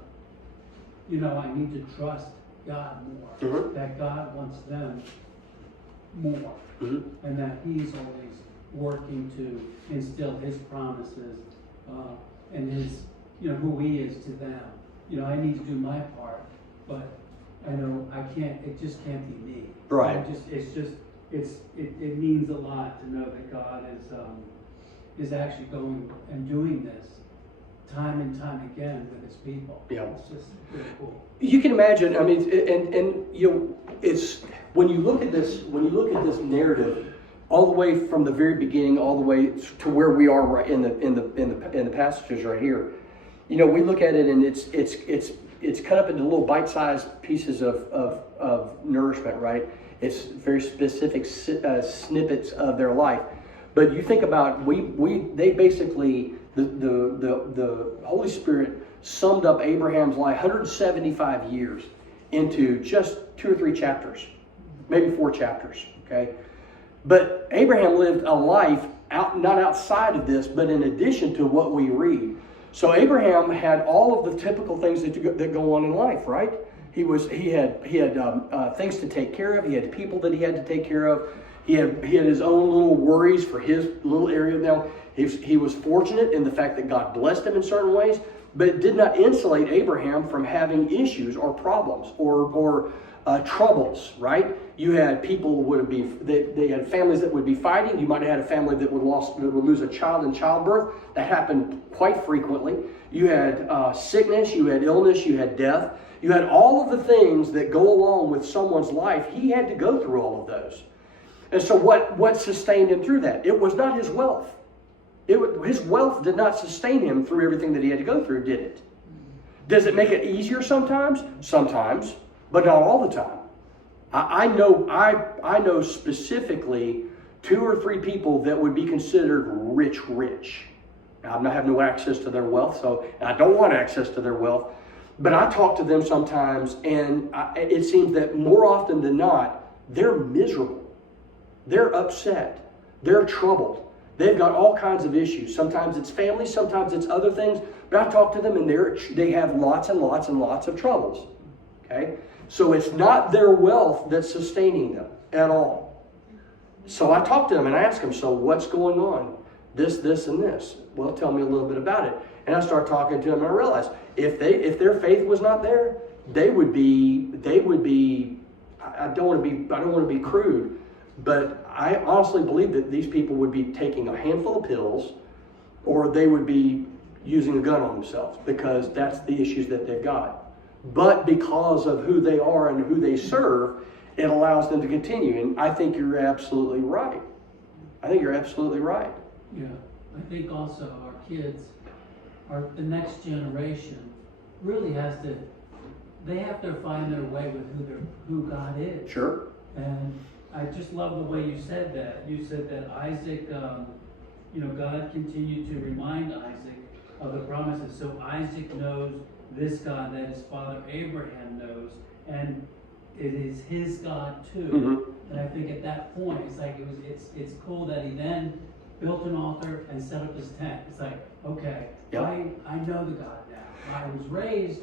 need to trust God more. That God wants them more. And that He's always working to instill His promises and His, who He is to them. I need to do my part, but I know I can't. It just can't be me. Right. It means a lot to know that God is actually going and doing this time and time again with His people. Yeah. It's just really cool. You can imagine. I mean, it's when you look at this narrative, all the way from the very beginning, all the way to where we are right in the passages right here. We look at it and it's cut up into little bite-sized pieces of nourishment, right? It's very specific snippets of their life. But you think about they basically the Holy Spirit summed up Abraham's life 175 years into just 2 or 3 chapters, maybe 4 chapters. Okay, but Abraham lived a life not outside of this, but in addition to what we read. So Abraham had all of the typical things that go on in life, right? He had things to take care of. He had people that he had to take care of. He had his own little worries for his little area. Now he was fortunate in the fact that God blessed him in certain ways, but it did not insulate Abraham from having issues or problems or troubles, right? You had people they had families that would be fighting. You might have had a family that would lose a child in childbirth. That happened quite frequently. You had sickness, you had illness, you had death. You had all of the things that go along with someone's life. He had to go through all of those. And so what sustained him through that? It was not his wealth. His wealth did not sustain him through everything that he had to go through, did it? Does it make it easier sometimes? Sometimes, but not all the time. I know specifically 2 or 3 people that would be considered rich. Now, I have no access to their wealth, so I don't want access to their wealth. But I talk to them sometimes, and it seems that more often than not, they're miserable. They're upset. They're troubled. They've got all kinds of issues. Sometimes it's family, sometimes it's other things. But I talk to them, and they have lots and lots and lots of troubles. Okay? So it's not their wealth that's sustaining them at all. So I talk to them and I ask them, so what's going on? This, and this. Well, tell me a little bit about it. And I start talking to them and I realize if their faith was not there, they would be, I don't want to be crude, but I honestly believe that these people would be taking a handful of pills or they would be using a gun on themselves because that's the issues that they've got. But because of who they are and who they serve, it allows them to continue. And I think you're absolutely right. Yeah, I think also our kids, or the next generation really they have to find their way with who God is. Sure. And I just love the way you said that. You said that Isaac, God continued to remind Isaac of the promises. So Isaac knows this God that his father Abraham knows, and it is his God too. Mm-hmm. And I think at that point, it's cool that he then built an altar and set up his tent. It's like, okay, Yep. I know the God now. I was raised,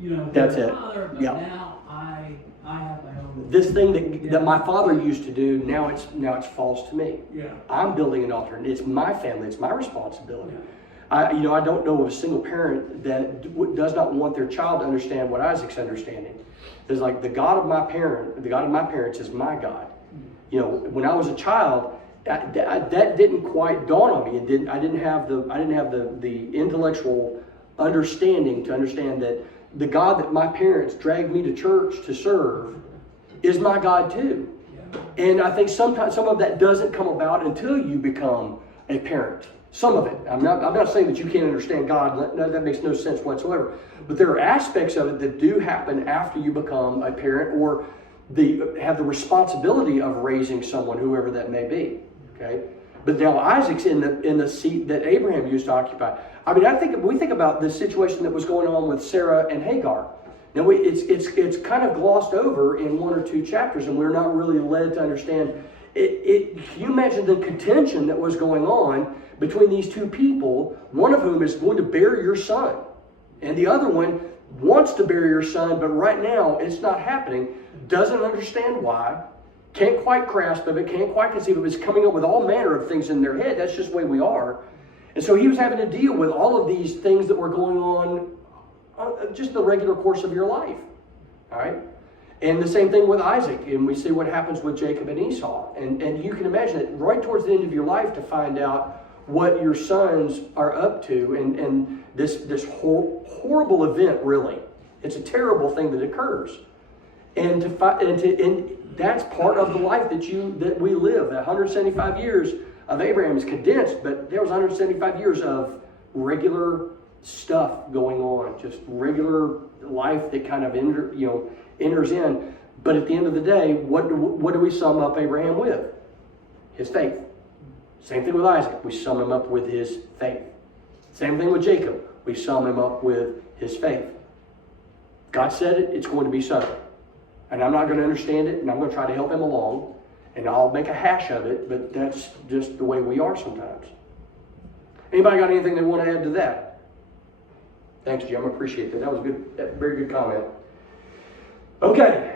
with That's my it. father, but Yep. now I have my own. This thing that my father used to do, now it's false to me. Yeah. I'm building an altar, and it's my family, it's my responsibility. Yeah. I don't know of a single parent that does not want their child to understand what Isaac's understanding. It's like the God of my parents is my God. When I was a child, that didn't quite dawn on me. I didn't have the intellectual understanding to understand that the God that my parents dragged me to church to serve is my God too. Yeah. And I think sometimes some of that doesn't come about until you become a parent. Some of it. I'm not saying that you can't understand God. That makes no sense whatsoever. But there are aspects of it that do happen after you become a parent or have the responsibility of raising someone, whoever that may be. Okay. But now Isaac's in the seat that Abraham used to occupy. I mean, we think about this situation that was going on with Sarah and Hagar. Now it's kind of glossed over in one or two chapters, and we're not really led to understand. Can you imagine the contention that was going on between these two people? One of whom is going to bear your son, and the other one wants to bear your son, but right now it's not happening. Doesn't understand why. Can't quite grasp of it, can't quite conceive of it. It's coming up with all manner of things in their head. That's just the way we are. And so he was having to deal with all of these things that were going on, just the regular course of your life. All right? And the same thing with Isaac. And we see what happens with Jacob and Esau. And you can imagine it right towards the end of your life to find out what your sons are up to. And this horrible event, really. It's a terrible thing that occurs. And that's part of the life that we live. That 175 years of Abraham is condensed, but there was 175 years of regular stuff going on, just regular life that kind of enters in. But at the end of the day, what do we sum up Abraham with? His faith. Same thing with Isaac. We sum him up with his faith. Same thing with Jacob. We sum him up with his faith. God said it, it's going to be so. And I'm not going to understand it, and I'm going to try to help him along, and I'll make a hash of it, but that's just the way we are sometimes. Anybody got anything they want to add to that? Thanks, Jim. I appreciate that. That was a very good comment. Okay.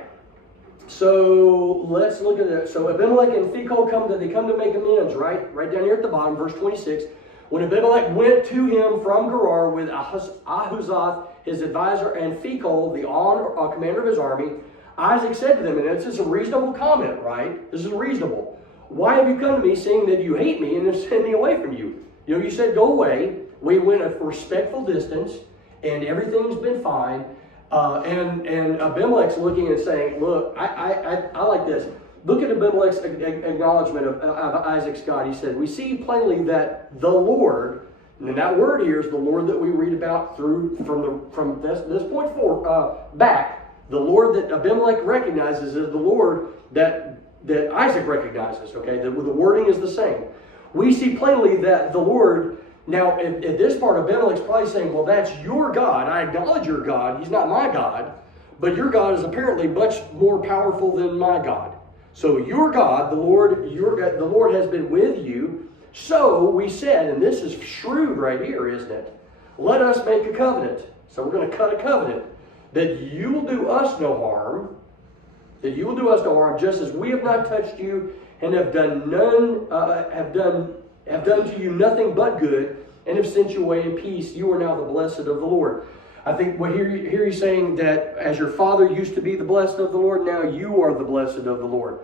So let's look at it. So Abimelech and Phicol come to make amends, right? Right down here at the bottom, verse 26. When Abimelech went to him from Gerar with Ahuzath, his advisor, and Phicol, the commander of his army, Isaac said to them, and this is a reasonable comment, right? This is reasonable. Why have you come to me, seeing that you hate me and have sent me away from you? You said, go away. We went a respectful distance, and everything's been fine. And Abimelech's looking and saying, look, I like this. Look at Abimelech's acknowledgement of Isaac's God. He said, we see plainly that the Lord, and that word here is the Lord that we read about from this point forward, back. The Lord that Abimelech recognizes is the Lord that Isaac recognizes, okay? The wording is the same. We see plainly that the Lord, now at this part, Abimelech's probably saying, well, that's your God. I acknowledge your God. He's not my God. But your God is apparently much more powerful than my God. So your God, the Lord has been with you. So we said, and this is shrewd right here, isn't it? Let us make a covenant. So we're going to cut a covenant. That you will do us no harm, just as we have not touched you and have done to you nothing but good, and have sent you away in peace. You are now the blessed of the Lord. I think here he's saying that as your father used to be the blessed of the Lord, now you are the blessed of the Lord.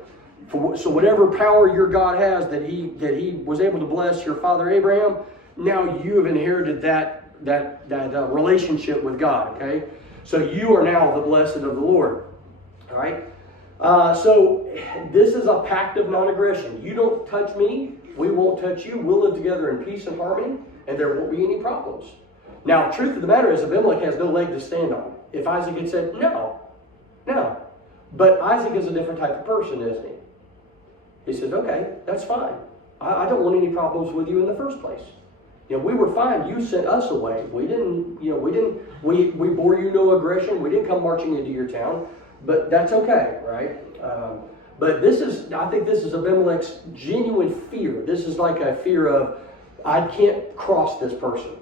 So whatever power your God has that he was able to bless your father Abraham, now you have inherited that relationship with God. Okay. So you are now the blessed of the Lord. All right? So this is a pact of non-aggression. You don't touch me, we won't touch you. We'll live together in peace and harmony, and there won't be any problems. Now, truth of the matter is Abimelech has no leg to stand on. If Isaac had said, no. But Isaac is a different type of person, isn't he? He said, okay, that's fine. I don't want any problems with you in the first place. You know, we were fine. You sent us away. We bore you no aggression. We didn't come marching into your town. But that's okay, right? But I think this is Abimelech's genuine fear. This is like a fear of, I can't cross this person.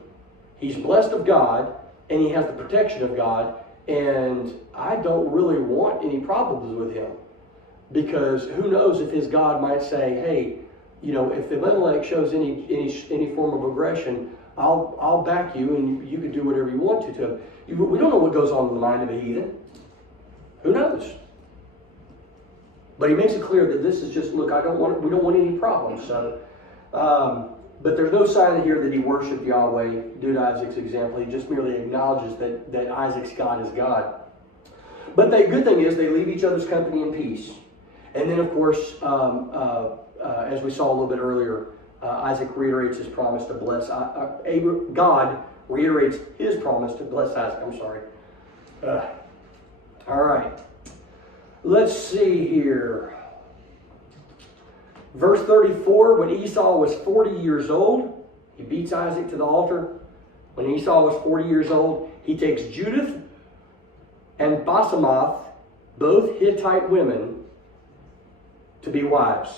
He's blessed of God, and he has the protection of God, and I don't really want any problems with him. Because who knows if his God might say, hey, you know, if Abimelech shows any form of aggression, I'll back you, and you can do whatever you want to him. We don't know what goes on in the mind of a heathen. Who knows? But he makes it clear that this is just, look, we don't want any problems, son. But there's no sign here that he worshipped Yahweh due to Isaac's example. He just merely acknowledges that Isaac's God is God. But the good thing is they leave each other's company in peace. And then, of course, as we saw a little bit earlier, Isaac reiterates his promise to bless. God reiterates his promise to bless Isaac. I'm sorry. All right. Let's see here. Verse 34, when Esau was 40 years old, he beats Isaac to the altar. When Esau was 40 years old, he takes Judith and Basemath, both Hittite women, to be wives.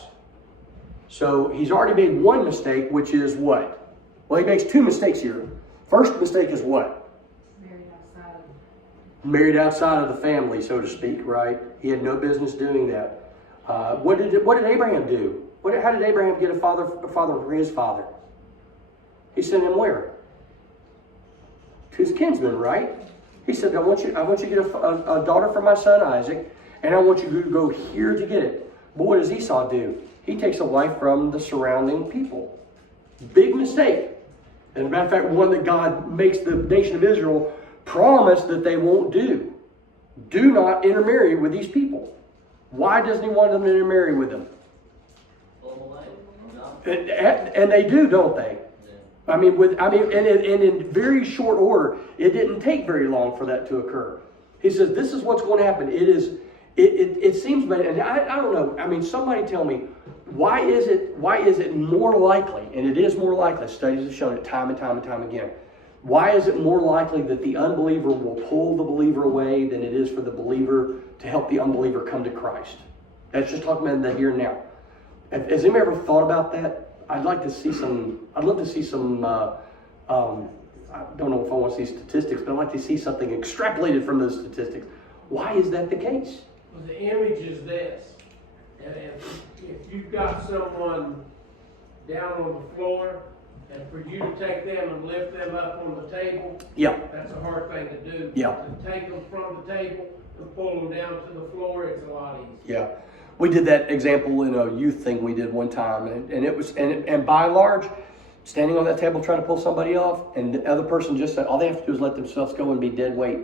So he's already made one mistake, which is what? Well, he makes two mistakes here. First mistake is what? Married outside of the family, so to speak, right? He had no business doing that. What did Abraham do? How did Abraham get a father for his father? He sent him where? To his kinsman, right? He said, I want you to get a daughter for my son Isaac, and I want you to go here to get it. But what does Esau do? He takes a wife from the surrounding people. Big mistake. And as a matter of fact, one that God makes the nation of Israel promise that they won't do. Do not intermarry with these people. Why doesn't he want them to intermarry with them? And they do, don't they? I mean, and in very short order, it didn't take very long for that to occur. He says, "This is what's going to happen." It seems, and I don't know. I mean, somebody tell me, why is it more likely? And it is more likely. Studies have shown it time and time and time again. Why is it more likely that the unbeliever will pull the believer away than it is for the believer to help the unbeliever come to Christ? That's just talking about the here and now. Has anybody ever thought about that? I'd love to see some. I don't know if I want to see statistics, but I'd like to see something extrapolated from those statistics. Why is that the case? Well, the image is this. And if you've got someone down on the floor, and for you to take them and lift them up on the table, Yeah. that's a hard thing to do. Yeah. To take them from the table and pull them down to the floor, it's a lot easier. Yeah. We did that example in a youth thing we did one time, and it was by and large, standing on that table trying to pull somebody off, and the other person just said all they have to do is let themselves go and be dead weight.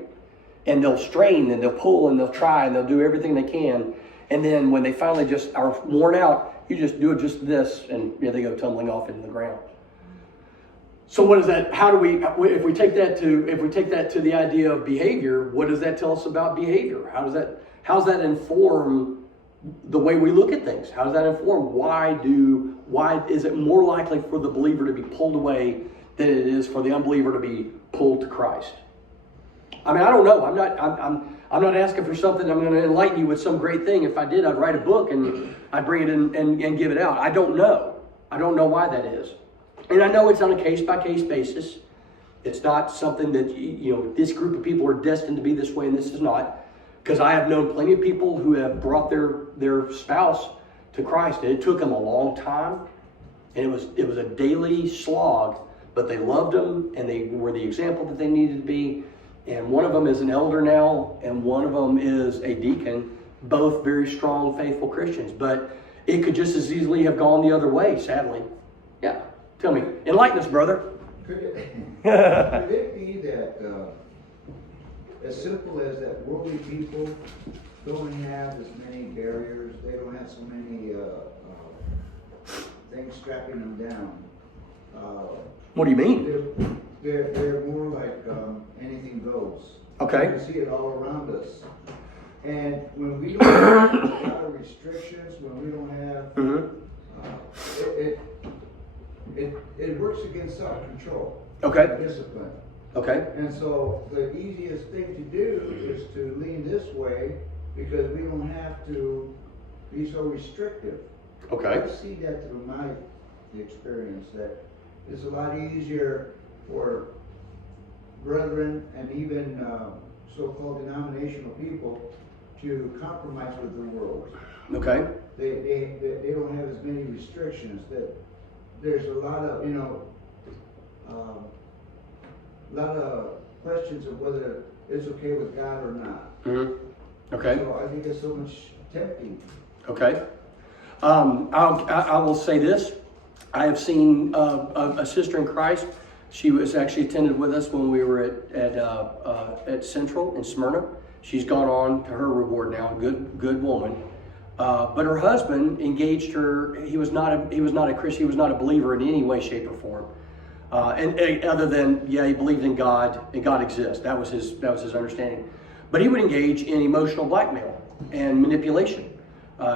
And they'll strain and they'll pull and they'll try and they'll do everything they can. And then when they finally just are worn out, you just do it just this, and they go tumbling off into the ground. So what is that? How do we, if we take that to the idea of behavior, what does that tell us about behavior? How does that inform the way we look at things? How does that inform why is it more likely for the believer to be pulled away than it is for the unbeliever to be pulled to Christ? I mean, I don't know. I'm not asking for something. I'm going to enlighten you with some great thing. If I did, I'd write a book and I'd bring it in and give it out. I don't know. I don't know why that is. And I know it's on a case-by-case basis. It's not something that, this group of people are destined to be this way and this is not. Because I have known plenty of people who have brought their spouse to Christ. And it took them a long time. And it was a daily slog. But they loved them and they were the example that they needed to be. And one of them is an elder now, and one of them is a deacon, both very strong, faithful Christians. But it could just as easily have gone the other way, sadly. Yeah. Tell me. Enlighten us, brother. Could it be that, as simple as that worldly people don't have as many barriers, they don't have so many things strapping them down? What do you mean? they're more like, anything goes. Okay. You see it all around us. And when we don't have a lot of restrictions, when we don't have, it works against self-control. Okay. Discipline. Okay. And so the easiest thing to do is to lean this way because we don't have to be so restrictive. Okay. I see that through my experience, that it's a lot easier for brethren and even so-called denominational people to compromise with the world. Okay. They don't have as many restrictions. That there's a lot of, lot of questions of whether it's okay with God or not. Okay. So I think it's so much tempting. Okay. I will say this. I have seen a sister in Christ. She was actually attended with us when we were at Central in Smyrna. She's gone on to her reward now. Good woman. But her husband engaged her. He was not a Christian. He was not a believer in any way, shape, or form. And other than, yeah, he believed in God and God exists. That was his understanding. But he would engage in emotional blackmail and manipulation.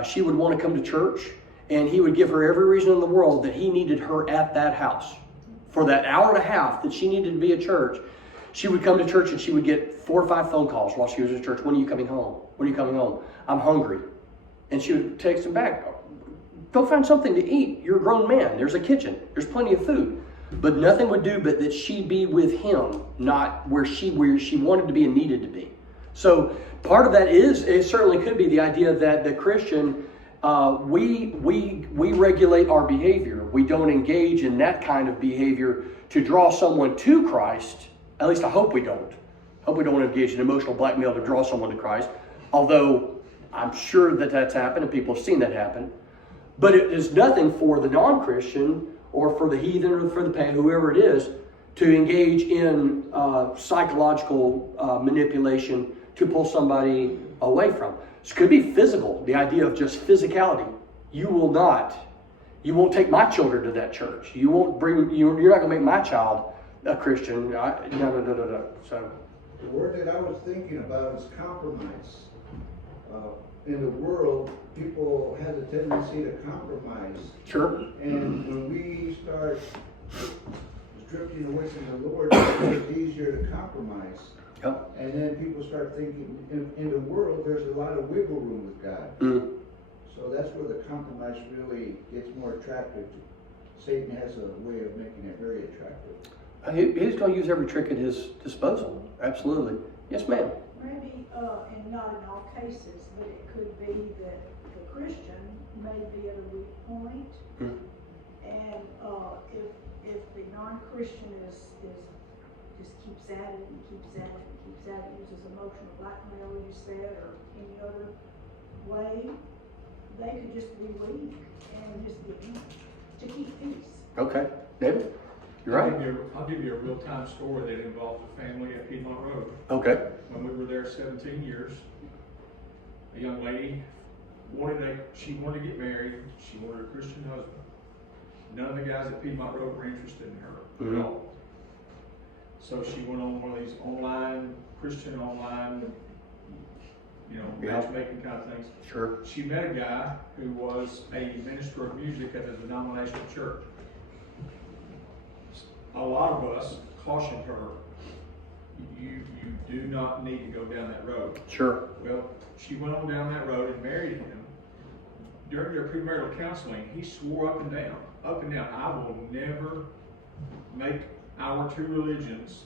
She would want to come to church, and he would give her every reason in the world that he needed her at that house. For that hour and a half that she needed to be at church, she would come to church and she would get 4 or 5 phone calls while she was at church. When are you coming home? When are you coming home? I'm hungry. And she would text him back, go find something to eat. You're a grown man. There's a kitchen. There's plenty of food. But nothing would do but that she be with him, not where she wanted to be and needed to be. So part of that it certainly could be the idea that the Christian, we regulate our behavior. We don't engage in that kind of behavior to draw someone to Christ. At least I hope we don't. I hope we don't engage in emotional blackmail to draw someone to Christ. Although I'm sure that that's happened and people have seen that happen. But it is nothing for the non-Christian or for the heathen or for the pagan, whoever it is, to engage in psychological manipulation to pull somebody away from. This could be physical, the idea of just physicality. You won't take my children to that church. You're not going to make my child a Christian. No. So, The word that I was thinking about is compromise. In the world, people have a tendency to compromise. sure. And when we start drifting away from the Lord, it's easier to compromise. Yep. And then people start thinking, in the world, there's a lot of wiggle room with God. So that's where the compromise really gets more attractive. Satan has a way of making it very attractive. He's going to use every trick at his disposal. Absolutely. Yes, ma'am. Maybe, and not in all cases, but it could be that the Christian may be at a weak point. And if the non-Christian is just keeps at it and keeps at it and keeps at it, uses emotional blackmail, you said, or any other way, they could just be weak and just give in to keep peace. Okay. David? You're right. I'll give you a real-time story that involves a family at Piedmont Road. Okay. When we were there 17 years, a young lady she wanted to get married. She wanted a Christian husband. None of the guys at Piedmont Road were interested in her at all. So she went on one of these Christian online, matchmaking kind of things. Sure. She met a guy who was a minister of music at a denominational church. A lot of us cautioned her, you do not need to go down that road. Sure. Well, she went on down that road and married him. During their premarital counseling, he swore up and down, I will never make our two religions,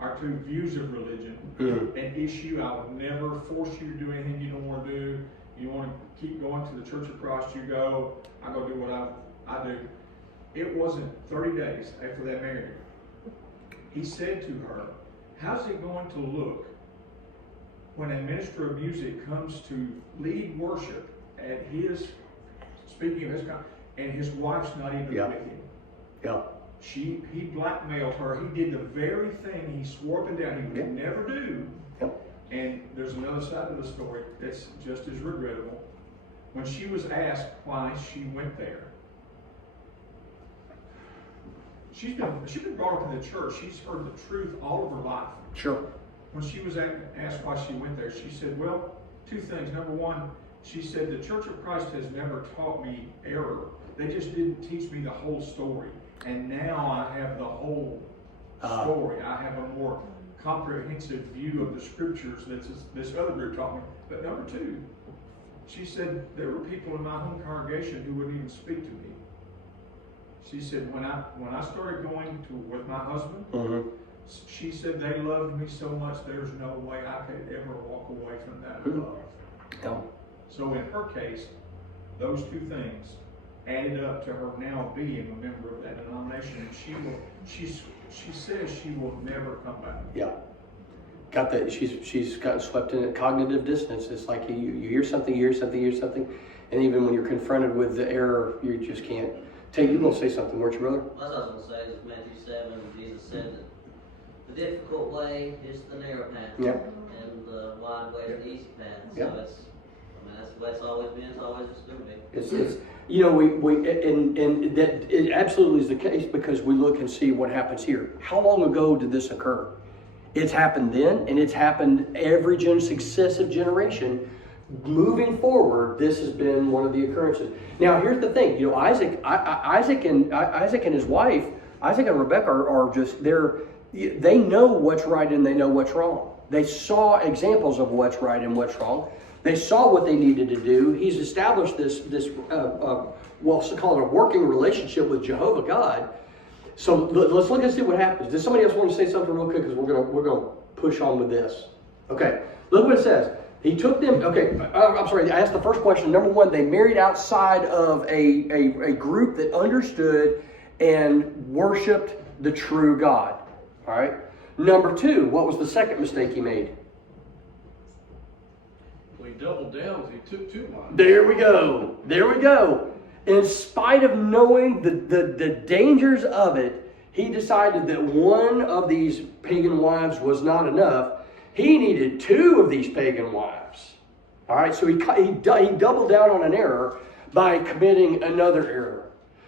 our two views of religion, an issue. I will never force you to do anything you don't want to do. You want to keep going to the Church of Christ, you go. I go do what I do. It wasn't 30 days after they married. He said to her, how's it going to look when a minister of music comes to lead worship at speaking of his kind, and his wife's not even with him? Yeah. He blackmailed her. He did the very thing he swore up and down he would never do. Yep. And there's another side of the story that's just as regrettable. When she was asked why she went there, she's been brought up in the church. She's heard the truth all of her life. Sure. When she was asked why she went there, she said, well, two things. Number one, she said, the Church of Christ has never taught me error. They just didn't teach me the whole story. And now I have the whole story. I have a more comprehensive view of the scriptures that this other group taught me. But number two, she said, there were people in my home congregation who wouldn't even speak to me. She said, when I started going with my husband, Mm-hmm. she said they loved me so much there's no way I could ever walk away from that love. No. So in her case, those two things added up to her now being a member of that denomination, and she says she will never come back. Yeah. Got that? She's gotten swept in cognitive dissonance. It's like you hear something, and even when you're confronted with the error, you just can't take. You gonna say something, weren't you, brother? What I was going to say is Matthew 7, Jesus said that the difficult way is the narrow path, Yep. and the wide way is the easy path. Yep. So that's the way it's always been. It's always just going to be. It's you know, and that it absolutely is the case, because we look and see what happens here. How long ago did this occur? It's happened then, and it's happened every successive generation. Moving forward, this has been one of the occurrences. Now, here's the thing. You know, Isaac and his wife, Isaac and Rebecca are just they know what's right and they know what's wrong. They saw examples of what's right and what's wrong. They saw what they needed to do. He's established this so called a working relationship with Jehovah God. So let's look and see what happens. Does somebody else want to say something real quick? Because we're gonna push on with this. Okay, look what it says. He took them. Okay, I'm sorry. I asked the first question. Number one, they married outside of a group that understood and worshipped the true God. All right. Number two, what was the second mistake he made? Well, he doubled down, he took 2 wives. There we go. In spite of knowing the dangers of it, he decided that one of these pagan wives was not enough. He needed 2 of these pagan wives. All right, so he doubled down on an error by committing another error.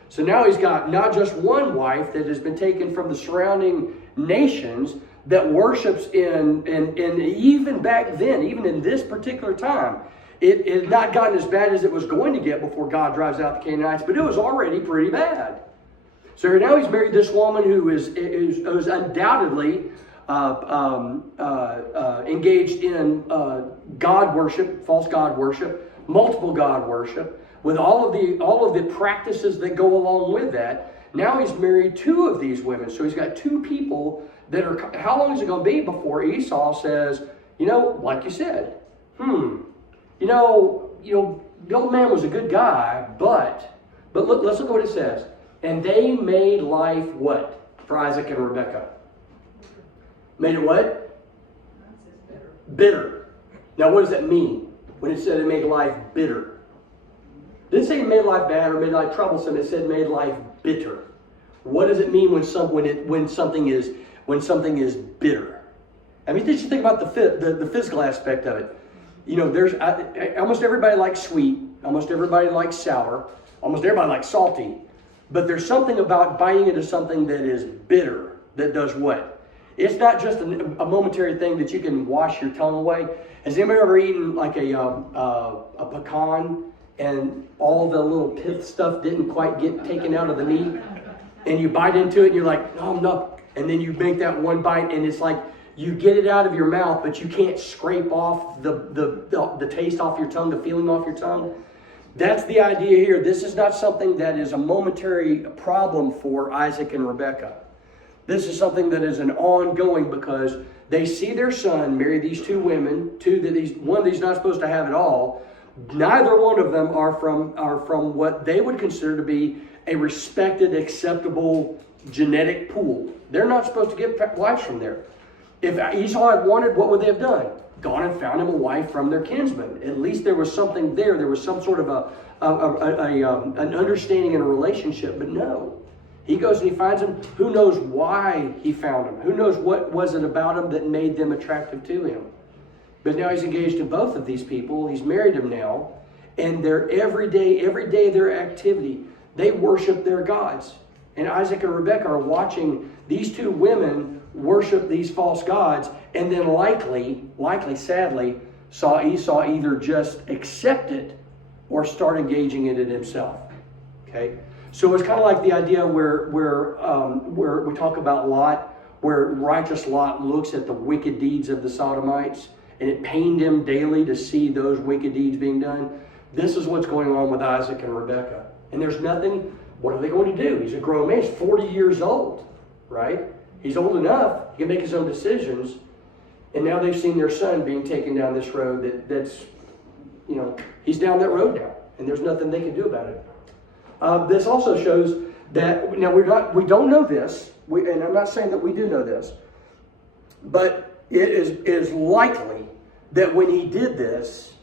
So now he's got not just one wife that has been taken from the surrounding nations that worships in even back then, even in this particular time, it had not gotten as bad as it was going to get before God drives out the Canaanites, but it was already pretty bad. So now he's married this woman who is undoubtedly engaged in God worship, false God worship, multiple God worship, with all of the practices that go along with that. Now he's married 2 of these women, so he's got 2 people that are. How long is it going to be before Esau says, like you said, the old man was a good guy, but look, let's look at what it says. And they made life what for Isaac and Rebekah? Made it what? Bitter. Now, what does that mean when it said it made life bitter? It didn't say it made life bad or made life troublesome. It said made life bitter. What does it mean when something is bitter? I mean, just think about the physical aspect of it. There's almost everybody likes sweet, almost everybody likes sour, almost everybody likes salty. But there's something about biting into something that is bitter that does what? It's not just a momentary thing that you can wash your tongue away. Has anybody ever eaten like a pecan and all the little pith stuff didn't quite get taken out of the meat? And you bite into it and you're like, no, no. And then you make that one bite and it's like you get it out of your mouth, but you can't scrape off the taste off your tongue, the feeling off your tongue. That's the idea here. This is not something that is a momentary problem for Isaac and Rebekah. This is something that is an ongoing, because they see their son marry these 2 women, one of these not supposed to have it all. Neither one of them are from what they would consider to be a respected, acceptable genetic pool. They're not supposed to get wives from there. If Esau had wanted, what would they have done? Gone and found him a wife from their kinsman. At least there was something there. There was some sort of an understanding and a relationship. But no. He goes and he finds him. Who knows why he found him? Who knows what was it about him that made them attractive to him? But now he's engaged in both of these people. He's married them now. And every day, their activity, they worship their gods. And Isaac and Rebekah are watching these two women worship these false gods, and then likely, sadly, saw Esau either just accept it or start engaging in it himself. Okay? So it's kind of like the idea where we talk about Lot, where righteous Lot looks at the wicked deeds of the Sodomites, and it pained him daily to see those wicked deeds being done. This is what's going on with Isaac and Rebekah. And there's nothing, what are they going to do? He's a grown man, he's 40 years old, right? He's old enough, he can make his own decisions. And now they've seen their son being taken down this road that's, he's down that road now. And there's nothing they can do about it. This also shows that, now we don't know this, and I'm not saying that we do know this, but it is likely that when he did this,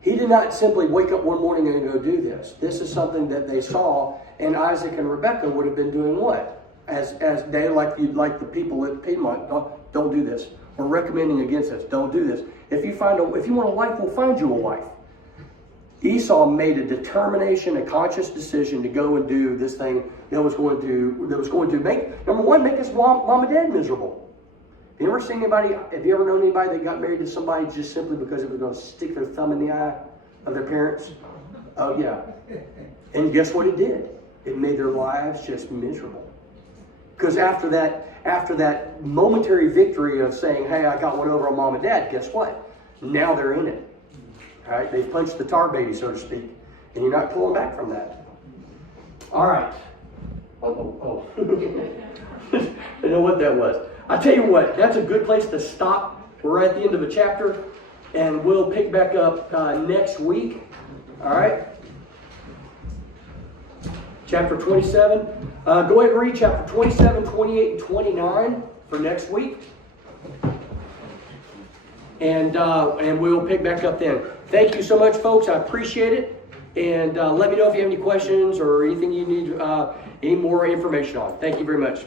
he did not simply wake up one morning and go do this. This is something that they saw, and Isaac and Rebekah would have been doing what? As they, like the people at Piedmont, don't do this. We're recommending against this. Don't do this. If you want a wife, we'll find you a wife. Esau made a determination, a conscious decision to go and do this thing that was going to make, number one, make his mom and dad miserable. Have you ever known anybody that got married to somebody just simply because it was going to stick their thumb in the eye of their parents? Oh yeah. And guess what it did? It made their lives just miserable. Because after that momentary victory of saying, hey, I got one over on mom and dad, guess what? Now they're in it. All right, they punched the tar baby, so to speak, and you're not pulling back from that. All right. Oh. I know what that was. I tell you what, that's a good place to stop. We're at the end of a chapter, and we'll pick back up next week. All right. Chapter 27. Go ahead and read chapter 27, 28, and 29 for next week. And we'll pick back up then. Thank you so much, folks. I appreciate it. And let me know if you have any questions or anything you need any more information on. Thank you very much.